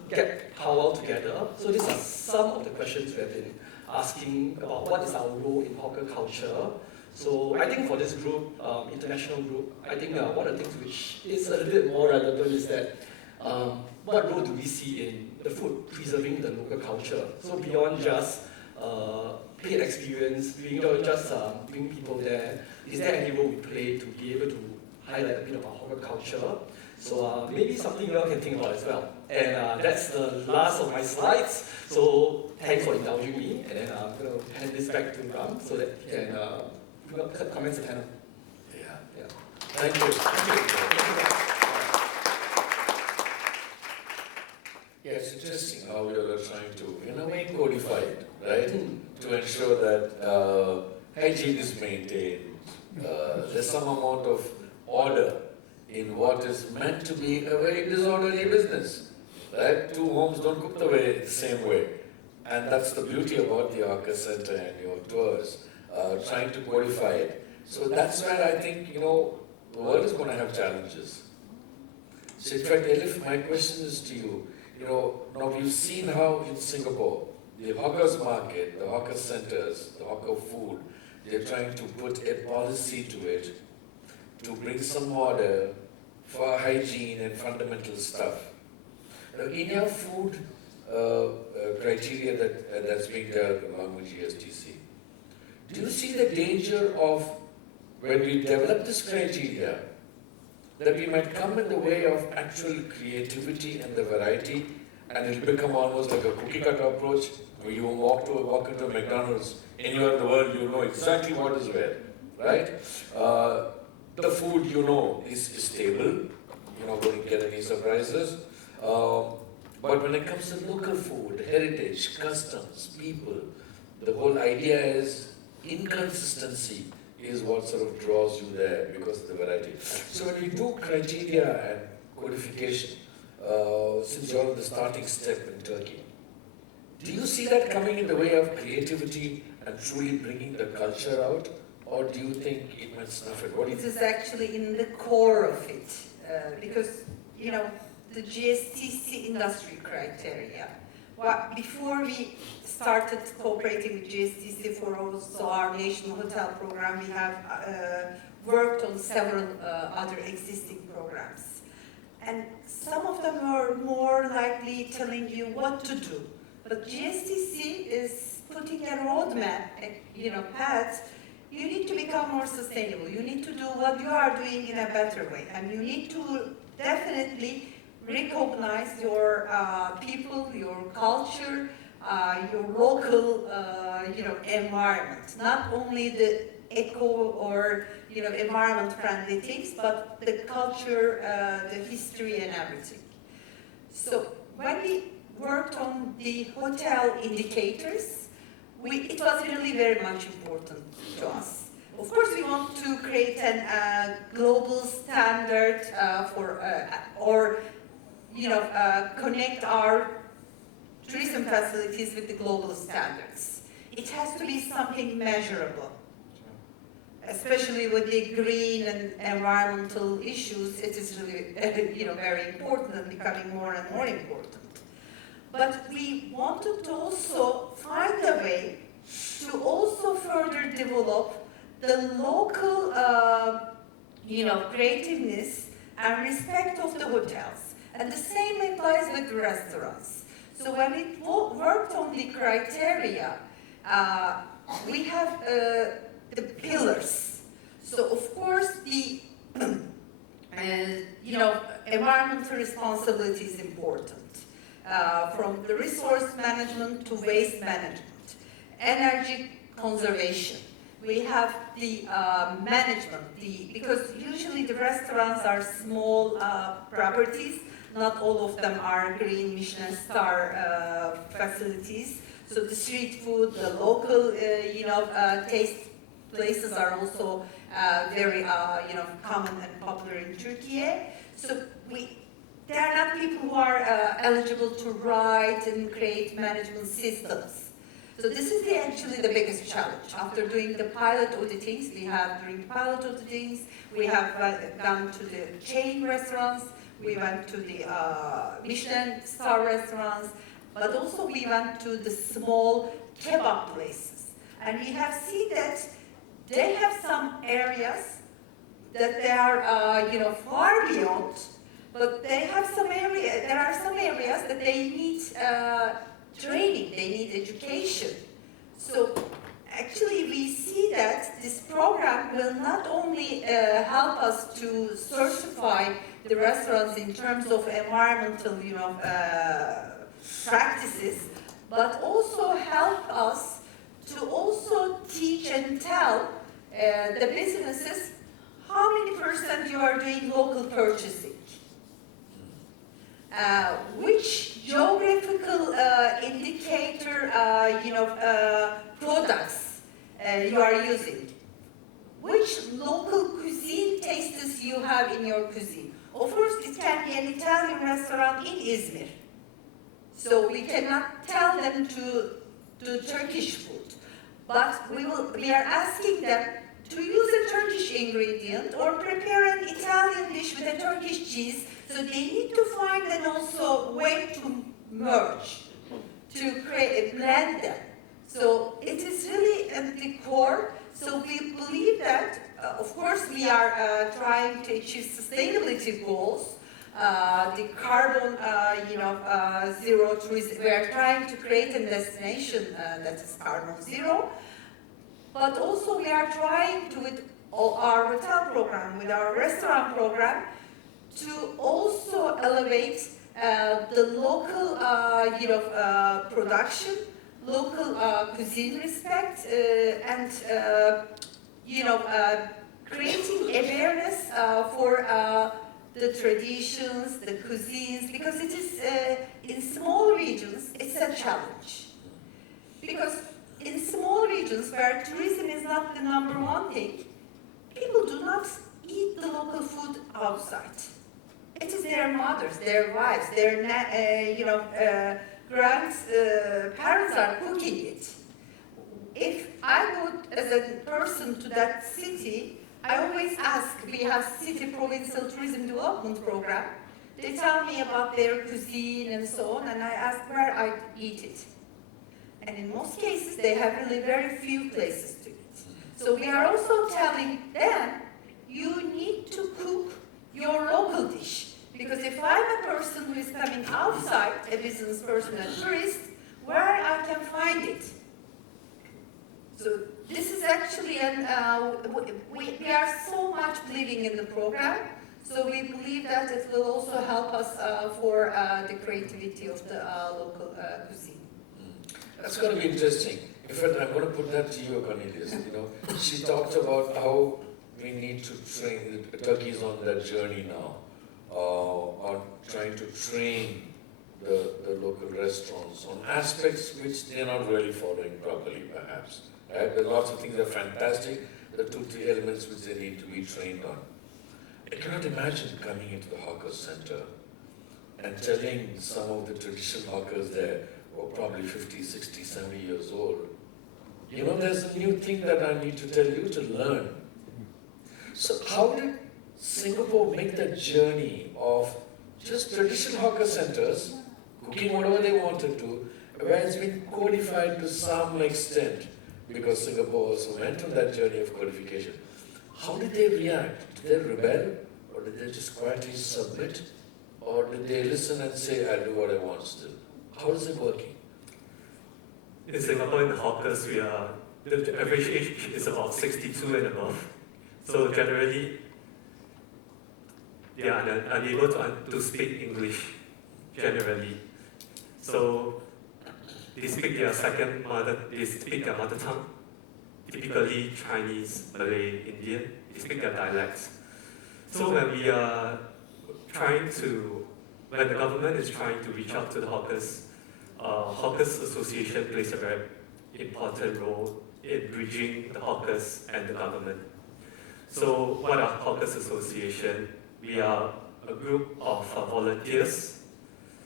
get powwow together. So these are some of the questions we have been asking about what is our role in hawker culture. So I think for this group, international group, I think one of the things which is a little bit more relevant is that what role do we see in the food preserving the local culture? So beyond just paid experience, beyond just bring people there, is there any role we play to be able to highlight a bit of our hawker culture? So maybe something you all can think about as well. And that's the last of my slides. So thanks for indulging me. And then I'm going to hand this back to Ram so that he can comments the panel. Yeah. Thank you. Yeah, it's interesting how you are trying to, in a way, codify it, right? To ensure that hygiene is maintained. There's some amount of order in what is meant to be a very disorderly business, right? Two homes don't cook the same way. And that's the beauty about the Hawker Center and your tours, trying to codify it. So that's where I think, the world is going to have challenges. So in fact, Elif, my question is to you. Now we've seen how in Singapore, the hawkers market, the hawker centers, the hawker food, they're trying to put a policy to it to bring some order for hygiene and fundamental stuff. Now, in your food criteria that's being developed along with GSTC, do you see the danger of, when we develop this criteria, that we might come in the way of actual creativity and the variety, and it'll become almost like a cookie-cutter approach, where you walk into a McDonald's, anywhere in the world, you know exactly what is where, right? The food is stable, you're not going to get any surprises. But when it comes to local food, heritage, customs, people, the whole idea is inconsistency is what sort of draws you there because of the variety. So when we do criteria and codification, since you're on the starting step in Turkey, do you see that coming in the way of creativity and truly bringing the culture out? Or do you think it might snuff it? What do you think? It is actually in the core of it, because, the GSTC industry criteria. Before we started cooperating with GSTC for also our national hotel program, we have worked on several other existing programs. And some of them are more likely telling you what to do. But GSTC is putting a roadmap, path. You need to become more sustainable. You need to do what you are doing in a better way. And you need to definitely recognize your people, your culture, your local, environment. Not only the eco or, environment-friendly things, but the culture, the history, and everything. So when we worked on the hotel indicators, it was really very much important to us. Of course, we want to create a global standard connect our tourism facilities with the global standards. It has to be something measurable. Especially with the green and environmental issues, it is really, very important and becoming more and more important. But we wanted to also find a way to also further develop the local, creativeness and respect of the hotels. And the same applies with restaurants. So when we worked on the criteria, we have the pillars. So of course the environmental responsibility is important. From the resource management to waste management, energy conservation. We have the management, because usually the restaurants are small properties. Not all of them are green Michelin star facilities. So the street food, the local, taste places are also very, common and popular in Turkey. So they are not people who are eligible to write and create management systems. So this is actually the biggest challenge. After doing the pilot auditings, we have gone to the chain restaurants, we went to the Michelin star restaurants, but also we went to the small kebab places. And we have seen that they have some areas that they are far beyond, but there are some areas that they need training, they need education. So actually we see that this program will not only help us to certify the restaurants in terms of environmental practices, but also help us to also teach and tell the businesses how many % you are doing local purchasing. Which geographical indicator, products you are using, which local cuisine tastes you have in your cuisine. Of course, it can be an Italian restaurant in Izmir, so we cannot tell them to do Turkish food, but we are asking them to use a Turkish ingredient or prepare an Italian dish with a Turkish cheese. So they need to find an also way to merge, to create a blend them. So it is really at the core. So we believe that, of course, we are trying to achieve sustainability goals. The carbon, zero tourism. We are trying to create a destination that is carbon zero. But also we are trying to, with our hotel program, with our restaurant program, to also elevate the local, production, local cuisine respect, and creating awareness for the traditions, the cuisines, because it is in small regions, it's a challenge. Because in small regions where tourism is not the #1 thing, people do not eat the local food outside. It is their mothers, their wives, their grandparents are cooking it. If I go as a person to that city, I always ask, we have city provincial tourism development program. They tell me about their cuisine and so on, and I ask where I eat it. And in most cases, they have really very few places to eat. So we are also telling them, you need to cook your local dish. Because if I'm a person who is coming outside, a business person, a tourist, where I can find it? So this is actually, we are so much believing in the program, so we believe that it will also help us for the creativity of the local cuisine. That's going to be interesting. In fact, I'm going to put that to you, Cornelius. She talked about how we need to train, Turkey's on that journey now, on trying to train the local restaurants on aspects which they're not really following properly, perhaps. Right? There are lots of things that are fantastic, there are 2-3 elements which they need to be trained on. I cannot imagine coming into the hawker center and telling some of the traditional hawkers there, who are probably 50, 60, 70 years old, there's a new thing that I need to tell you to learn. So how did Singapore make that journey of just traditional hawker centers, cooking whatever they wanted to, where it's been codified to some extent, because Singapore also went on that journey of codification. How did they react? Did they rebel? Or did they just quietly submit? Or did they listen and say, I'll do what I want still? How is it working? In Singapore, in the hawkers, the average age is about 62 and above. So generally, they are unable to speak English, generally. So they speak their mother tongue, typically Chinese, Malay, Indian, they speak their dialects. So when we are when the government is trying to reach out to the hawkers, Hawkers Association plays a very important role in bridging the hawkers and the government. So what are Hawkers Association? We are a group of volunteers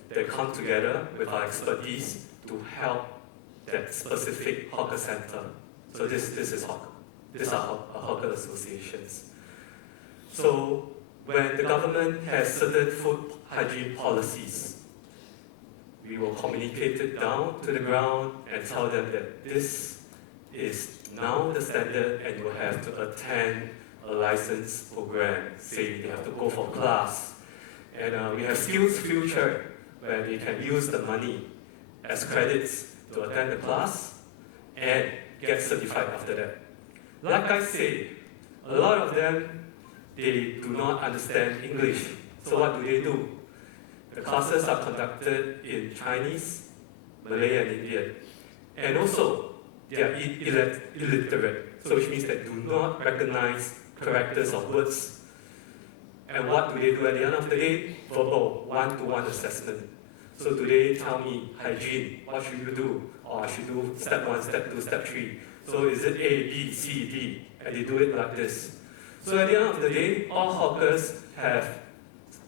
that come together with our expertise to help that specific hawker center. So this is hawker. These are hawker associations. So when the government has certain food hygiene policies, we will communicate it down to the ground and tell them that this is now the standard and you have to attend a license program. Say they have to go for class. And we have Skills Future where they can use the money as credits to attend the class and get certified after that. Like I say, a lot of them, they do not understand English. So what do? The classes are conducted in Chinese, Malay and Indian. And also, they are illiterate, so which means they do not recognize characters of words. And what do at the end of the day? Verbal, one-to-one assessment. So do they tell me, hygiene, what should you do? Or I should do step 1, step 2, step 3. So is it A, B, C, D? And they do it like this. So at the end of the day, all hawkers have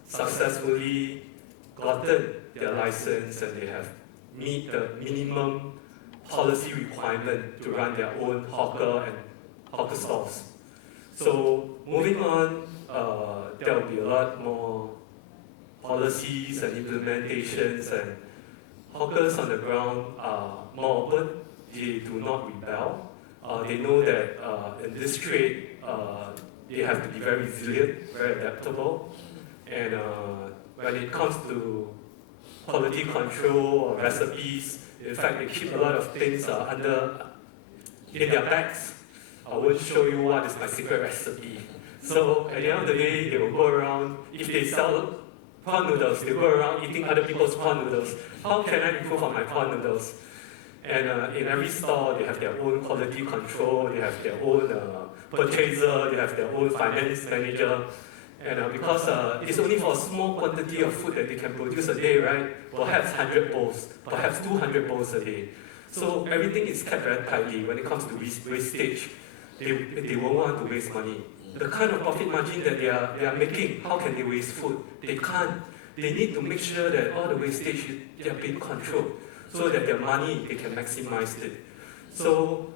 successfully gotten their license and they have meet the minimum policy requirement to run their own hawker and hawker stalls. So moving on, there will be a lot more policies and implementations, and hawkers on the ground are more open. They do not rebel. They know that in this trade, they have to be very resilient, very adaptable. And when it comes to quality control or recipes, in fact, they keep a lot of things in their bags. I won't show you what is my secret recipe. So at the end of the day, they will go around, if they sell prawn noodles, they go around eating other people's prawn noodles. How can I improve on my prawn noodles? And in every store, they have their own quality control, they have their own purchaser, they have their own finance manager. And because it's only for a small quantity of food that they can produce a day, right? Perhaps 100 bowls, perhaps 200 bowls a day. So everything is kept very tightly. When it comes to wastage, they won't want to waste money. The kind of profit margin that they are making, how can they waste food? They can't. They need to make sure that all the wastage they are being controlled, so that their money, they can maximize it. So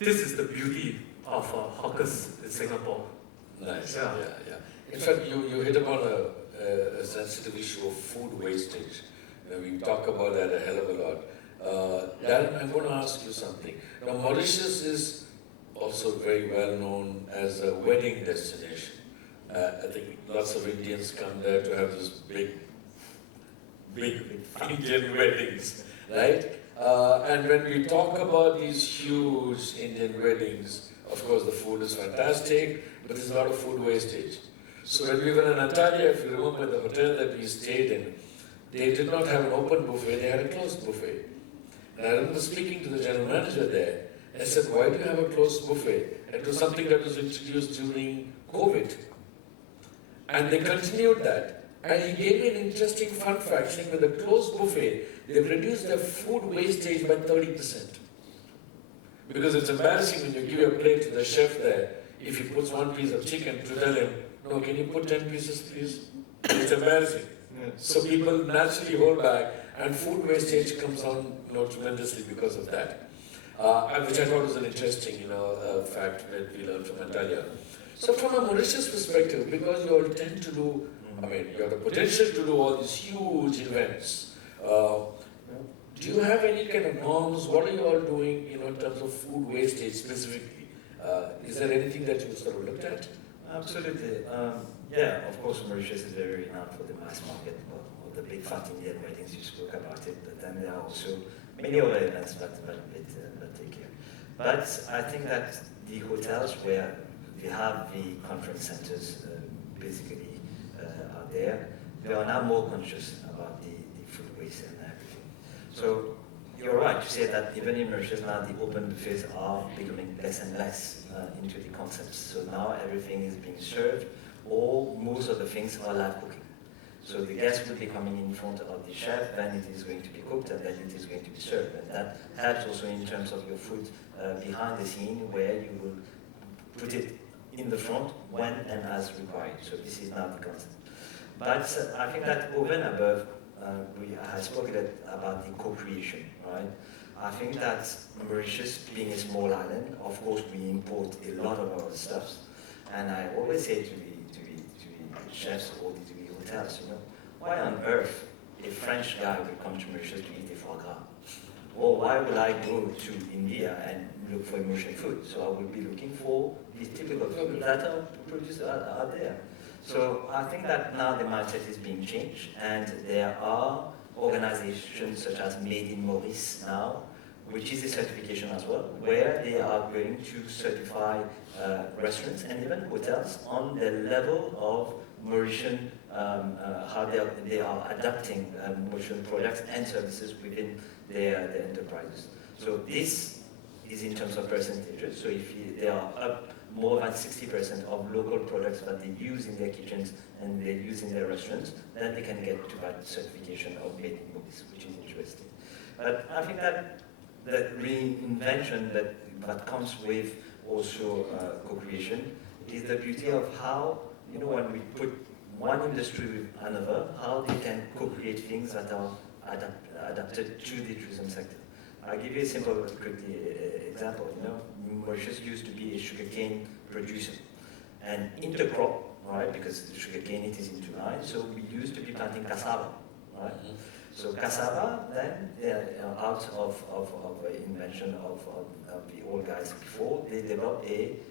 this is the beauty of hawkers in Singapore. Nice, yeah. In fact, you hit upon a sensitive issue of food wastage. We talk about that a hell of a lot. Daren, I'm going to ask you something. Now, Mauritius is also very well known as a wedding destination. I think lots of Indians come there to have these big Indian weddings, right? And when we talk about these huge Indian weddings, of course the food is fantastic, but there's a lot of food wastage. So when we were in Antalya, if you remember the hotel that we stayed in, they did not have an open buffet, they had a closed buffet. And I remember speaking to the general manager there, I said, why do you have a closed buffet? It was something that was introduced during COVID. And they continued that. And he gave me an interesting fun fact, saying with a closed buffet, they've reduced their food wastage by 30%. Because it's embarrassing when you give your plate to the chef there, if he puts one piece of chicken, to tell him, no, can you put 10 pieces, please? It's embarrassing. So people naturally hold back, and food wastage comes down tremendously because of that. Which I thought was an interesting, fact that we learned from Antalya. So from a Mauritius perspective, because you all tend to do, you have the potential to do all these huge events, do you have any kind of norms? What are you all doing, in terms of food wastage specifically? Is there anything that you sort of looked at? Absolutely. Yeah, of course, Mauritius is very renowned for the mass market, or the big fat Indian weddings, you spoke about it, but then there are also many other events that take care. But I think that the hotels where we have the conference centers basically are there, they are now more conscious about the food waste and everything. So you're right to say that even in Mauritius now the open buffets are becoming less and less into the concepts. So now everything is being served, or most of the things are live cooking. So the guest will be coming in front of the chef, then it is going to be cooked, and then it is going to be served. And that helps also in terms of your food behind the scene, where you will put it in the front when and as required. So this is now the concept. But I think that over and above, I spoke about the co-creation, right? I think that Mauritius, being a small island, of course we import a lot of our stuff. And I always say to the chefs or to the hotels, you know, why on earth a French guy would come to Mauritius to eat a foie gras? Or why would I go to India and look for Mauritian food? So I would be looking for the typical food that are produced out there. So I think that now the mindset is being changed, and there are organizations such as Made in Maurice now, which is a certification as well, where they are going to certify restaurants and even hotels on the level of Mauritian, how they are adapting Mauritian products and services within their enterprises. So this is in terms of percentages. So if they are up more than 60% of local products that they use in their kitchens and they use in their restaurants, then they can get to that certification of Made in Maurice, which is interesting. But I think that the reinvention that comes with also co-creation is the beauty of how, you know, when we put one industry with another, how they can co-create things that are adapted to the tourism sector. I'll give you a simple, quickly example. You know, Mauritius used to be a sugarcane producer, and intercrop, right? Because the sugarcane it is in July, so we used to be planting cassava, right? So cassava, then out of the invention of the old guys before, they developed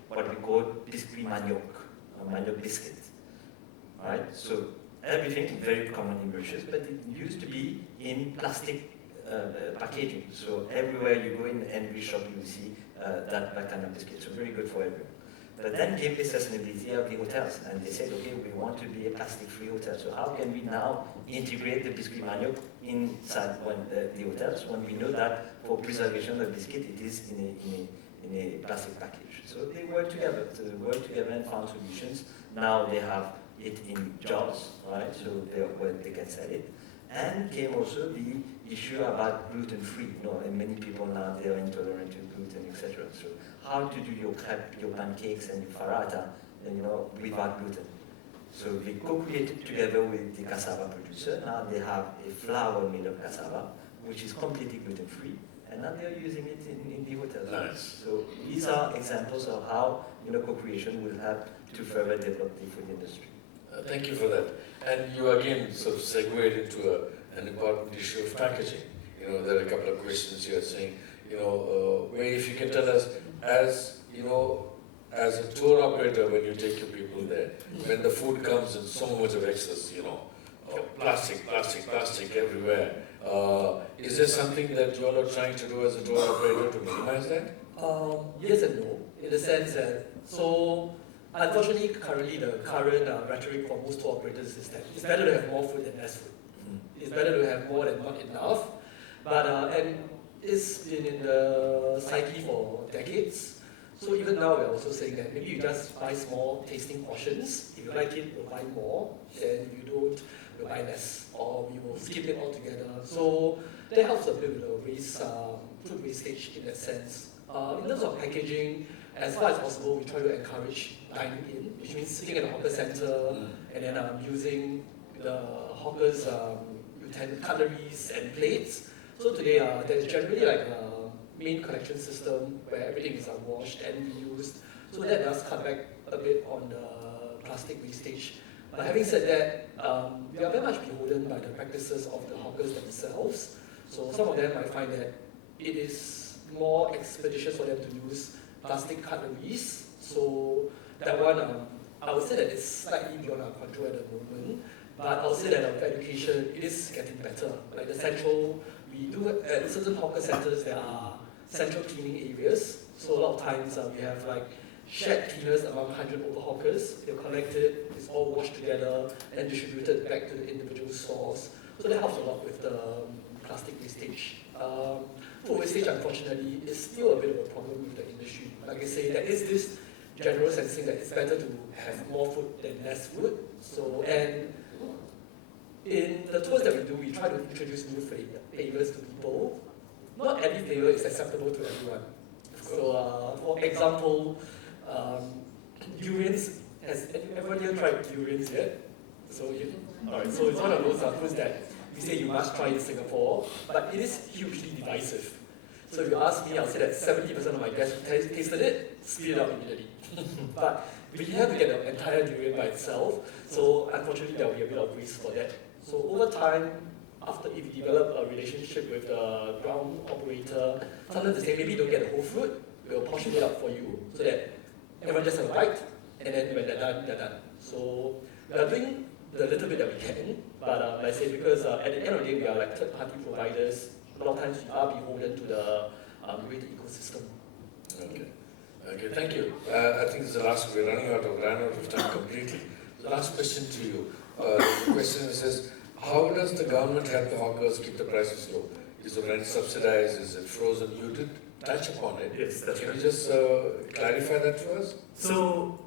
what we call biscuit manioc, a manioc biscuit, right? So everything very common in Mauritius, but it used to be in plastic packaging. So everywhere you go in every shop you will see that kind of biscuit. So very good for everyone. But then came the sustainability of the hotels, and they said, okay, we want to be a plastic-free hotel. So how can we now integrate the biscuit manioc inside the hotels when we know that for preservation of biscuit it is in a plastic package? So they work together. So they work together and found solutions. Now they have it in jars, right? So they can sell it. And came also the issue about gluten-free. You know, and many people now they are intolerant to gluten, etc. So how to do your crepe, your pancakes, and your farata, you know, without gluten. So they co-created together with the cassava producer. Now they have a flour made of cassava, which is completely gluten-free, and now they are using it in the hotels. Nice. So these are examples of how, you know, co-creation will help to further develop the food industry. Thank you for that. And you again sort of segued into an important issue of packaging. You know, there are a couple of questions here saying, you know, if you can tell us, as you know, as a tour operator, when you take your people there, when the food comes in so much of excess, you know, plastic everywhere, is there something that you all are trying to do as a tour operator to minimize that? Yes and no, in the sense that, so unfortunately, currently the current rhetoric for most tour operators is that it's better to have more food than less food. It's better to have more than not enough. But and it's been in the psyche for decades. So even now we're also saying that maybe you just buy small tasting portions. If you like it, you'll buy more. And if you don't, you'll buy less. Or we will skip it altogether. So that helps a bit with the food wastage in that sense. In terms of packaging, as far as possible, we try to encourage dining in, which means sitting at a hawker center and then using the hawkers' cutleries and plates. So today, there's generally like a main collection system where everything is washed and reused. So that does cut back a bit on the plastic wastage. But having said that, we are very much beholden by the practices of the hawkers themselves. So some of them might find that it is more expeditious for them to use plastic cutleries. So that one, I would say that it's slightly beyond our control at the moment. But I would say that our education, it is getting better. Like the central, we do at certain hawker centers, there are central cleaning areas. So a lot of times we have like shared cleaners among 100 over hawkers. They're collected, it's all washed together and distributed back to the individual stores. So that helps a lot with the plastic wastage. Food wastage, unfortunately, is still a bit of a problem with the industry. Like I say, there is this general sensing that it's better to have more food than less food. So, and in the tours that we do, we try to introduce new flavors to people. Not every flavor is acceptable to everyone. So, for example, durians. Has anyone here tried durians yet? So, alright. So it's one of those foods that we say you must try in Singapore, but it is hugely divisive. So if you ask me, I'll say that 70% of my guests who tasted it spit it out immediately. But we have to get the entire durian by itself, so unfortunately there will be a bit of risk for that. So over time, after if you develop a relationship with the ground operator, sometimes they say maybe don't get the whole fruit, we'll portion it up for you so that everyone just have a bite, and then when they're done, they're done. So we are doing the little bit that we can, but I say because at the end of the day we are like third-party providers, a lot of times we are beholden to the ecosystem. Okay. Okay, thank you. I think this is the last, we're ran out of time completely. The last question to you. The question says, how does the government help the hawkers keep the prices low? Is the rent subsidized? Is it frozen? You did touch upon it. Yes, that's Can right. you just clarify that to us? So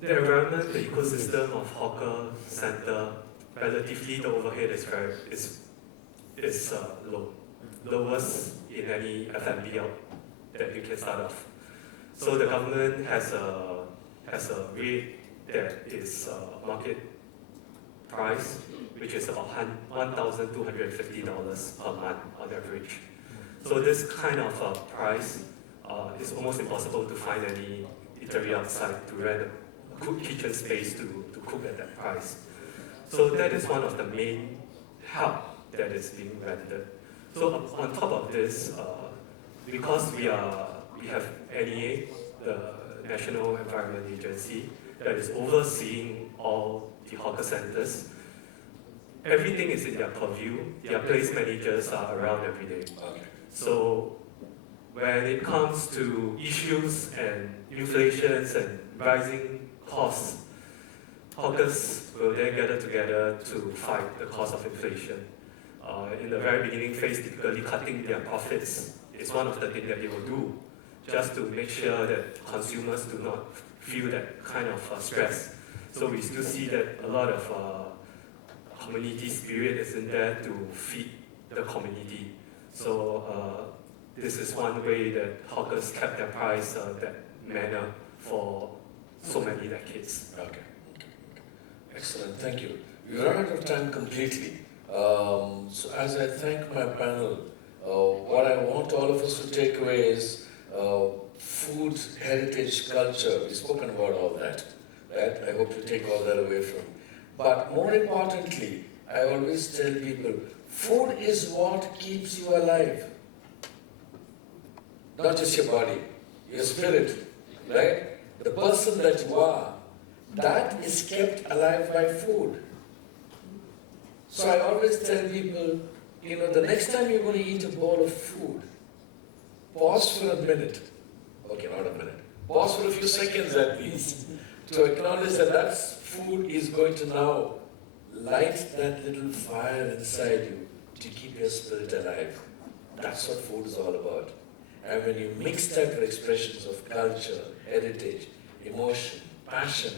the environment, the ecosystem of hawker center, relatively the overhead is low, lowest in any F&B that you can start off. So the government has a rate that is market price, which is about $1,250 per month on average. So this kind of price is almost impossible to find any eatery outside to rent a kitchen space to cook at that price. So that is one of the main help that is being rendered. So on top of this, because we have NEA, the National Environment Agency, that is overseeing all the hawker centers. Everything is in their purview. Their place managers are around every day. So when it comes to issues and inflations and rising costs, hawkers will then gather together to fight the cost of inflation. In the very beginning phase, typically cutting their profits is one of the things that they will do, just to make sure that consumers do not feel that kind of stress. So we still see that a lot of community spirit is in there to feed the community. So this is one way that hawkers kept their price that manner for so many decades. Okay. Excellent, thank you. We run out of time completely. So as I thank my panel, what I want all of us to take away is food, heritage, culture. We've spoken about all that, right? I hope you take all that away from. But more importantly, I always tell people, food is what keeps you alive. Not just your body, your spirit, right? The person that you are, that is kept alive by food. So I always tell people, the next time you're going to eat a bowl of food, pause for a minute. Okay, not a minute. Pause for a few seconds at least to acknowledge that food is going to now light that little fire inside you to keep your spirit alive. That's what food is all about. And when you mix that with expressions of culture, heritage, emotion, passion,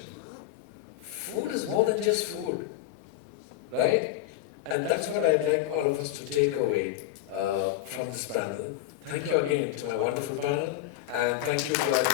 food is more than just food, right? And that's what I'd like all of us to take away from this panel. Thank you again to my wonderful panel, and thank you to our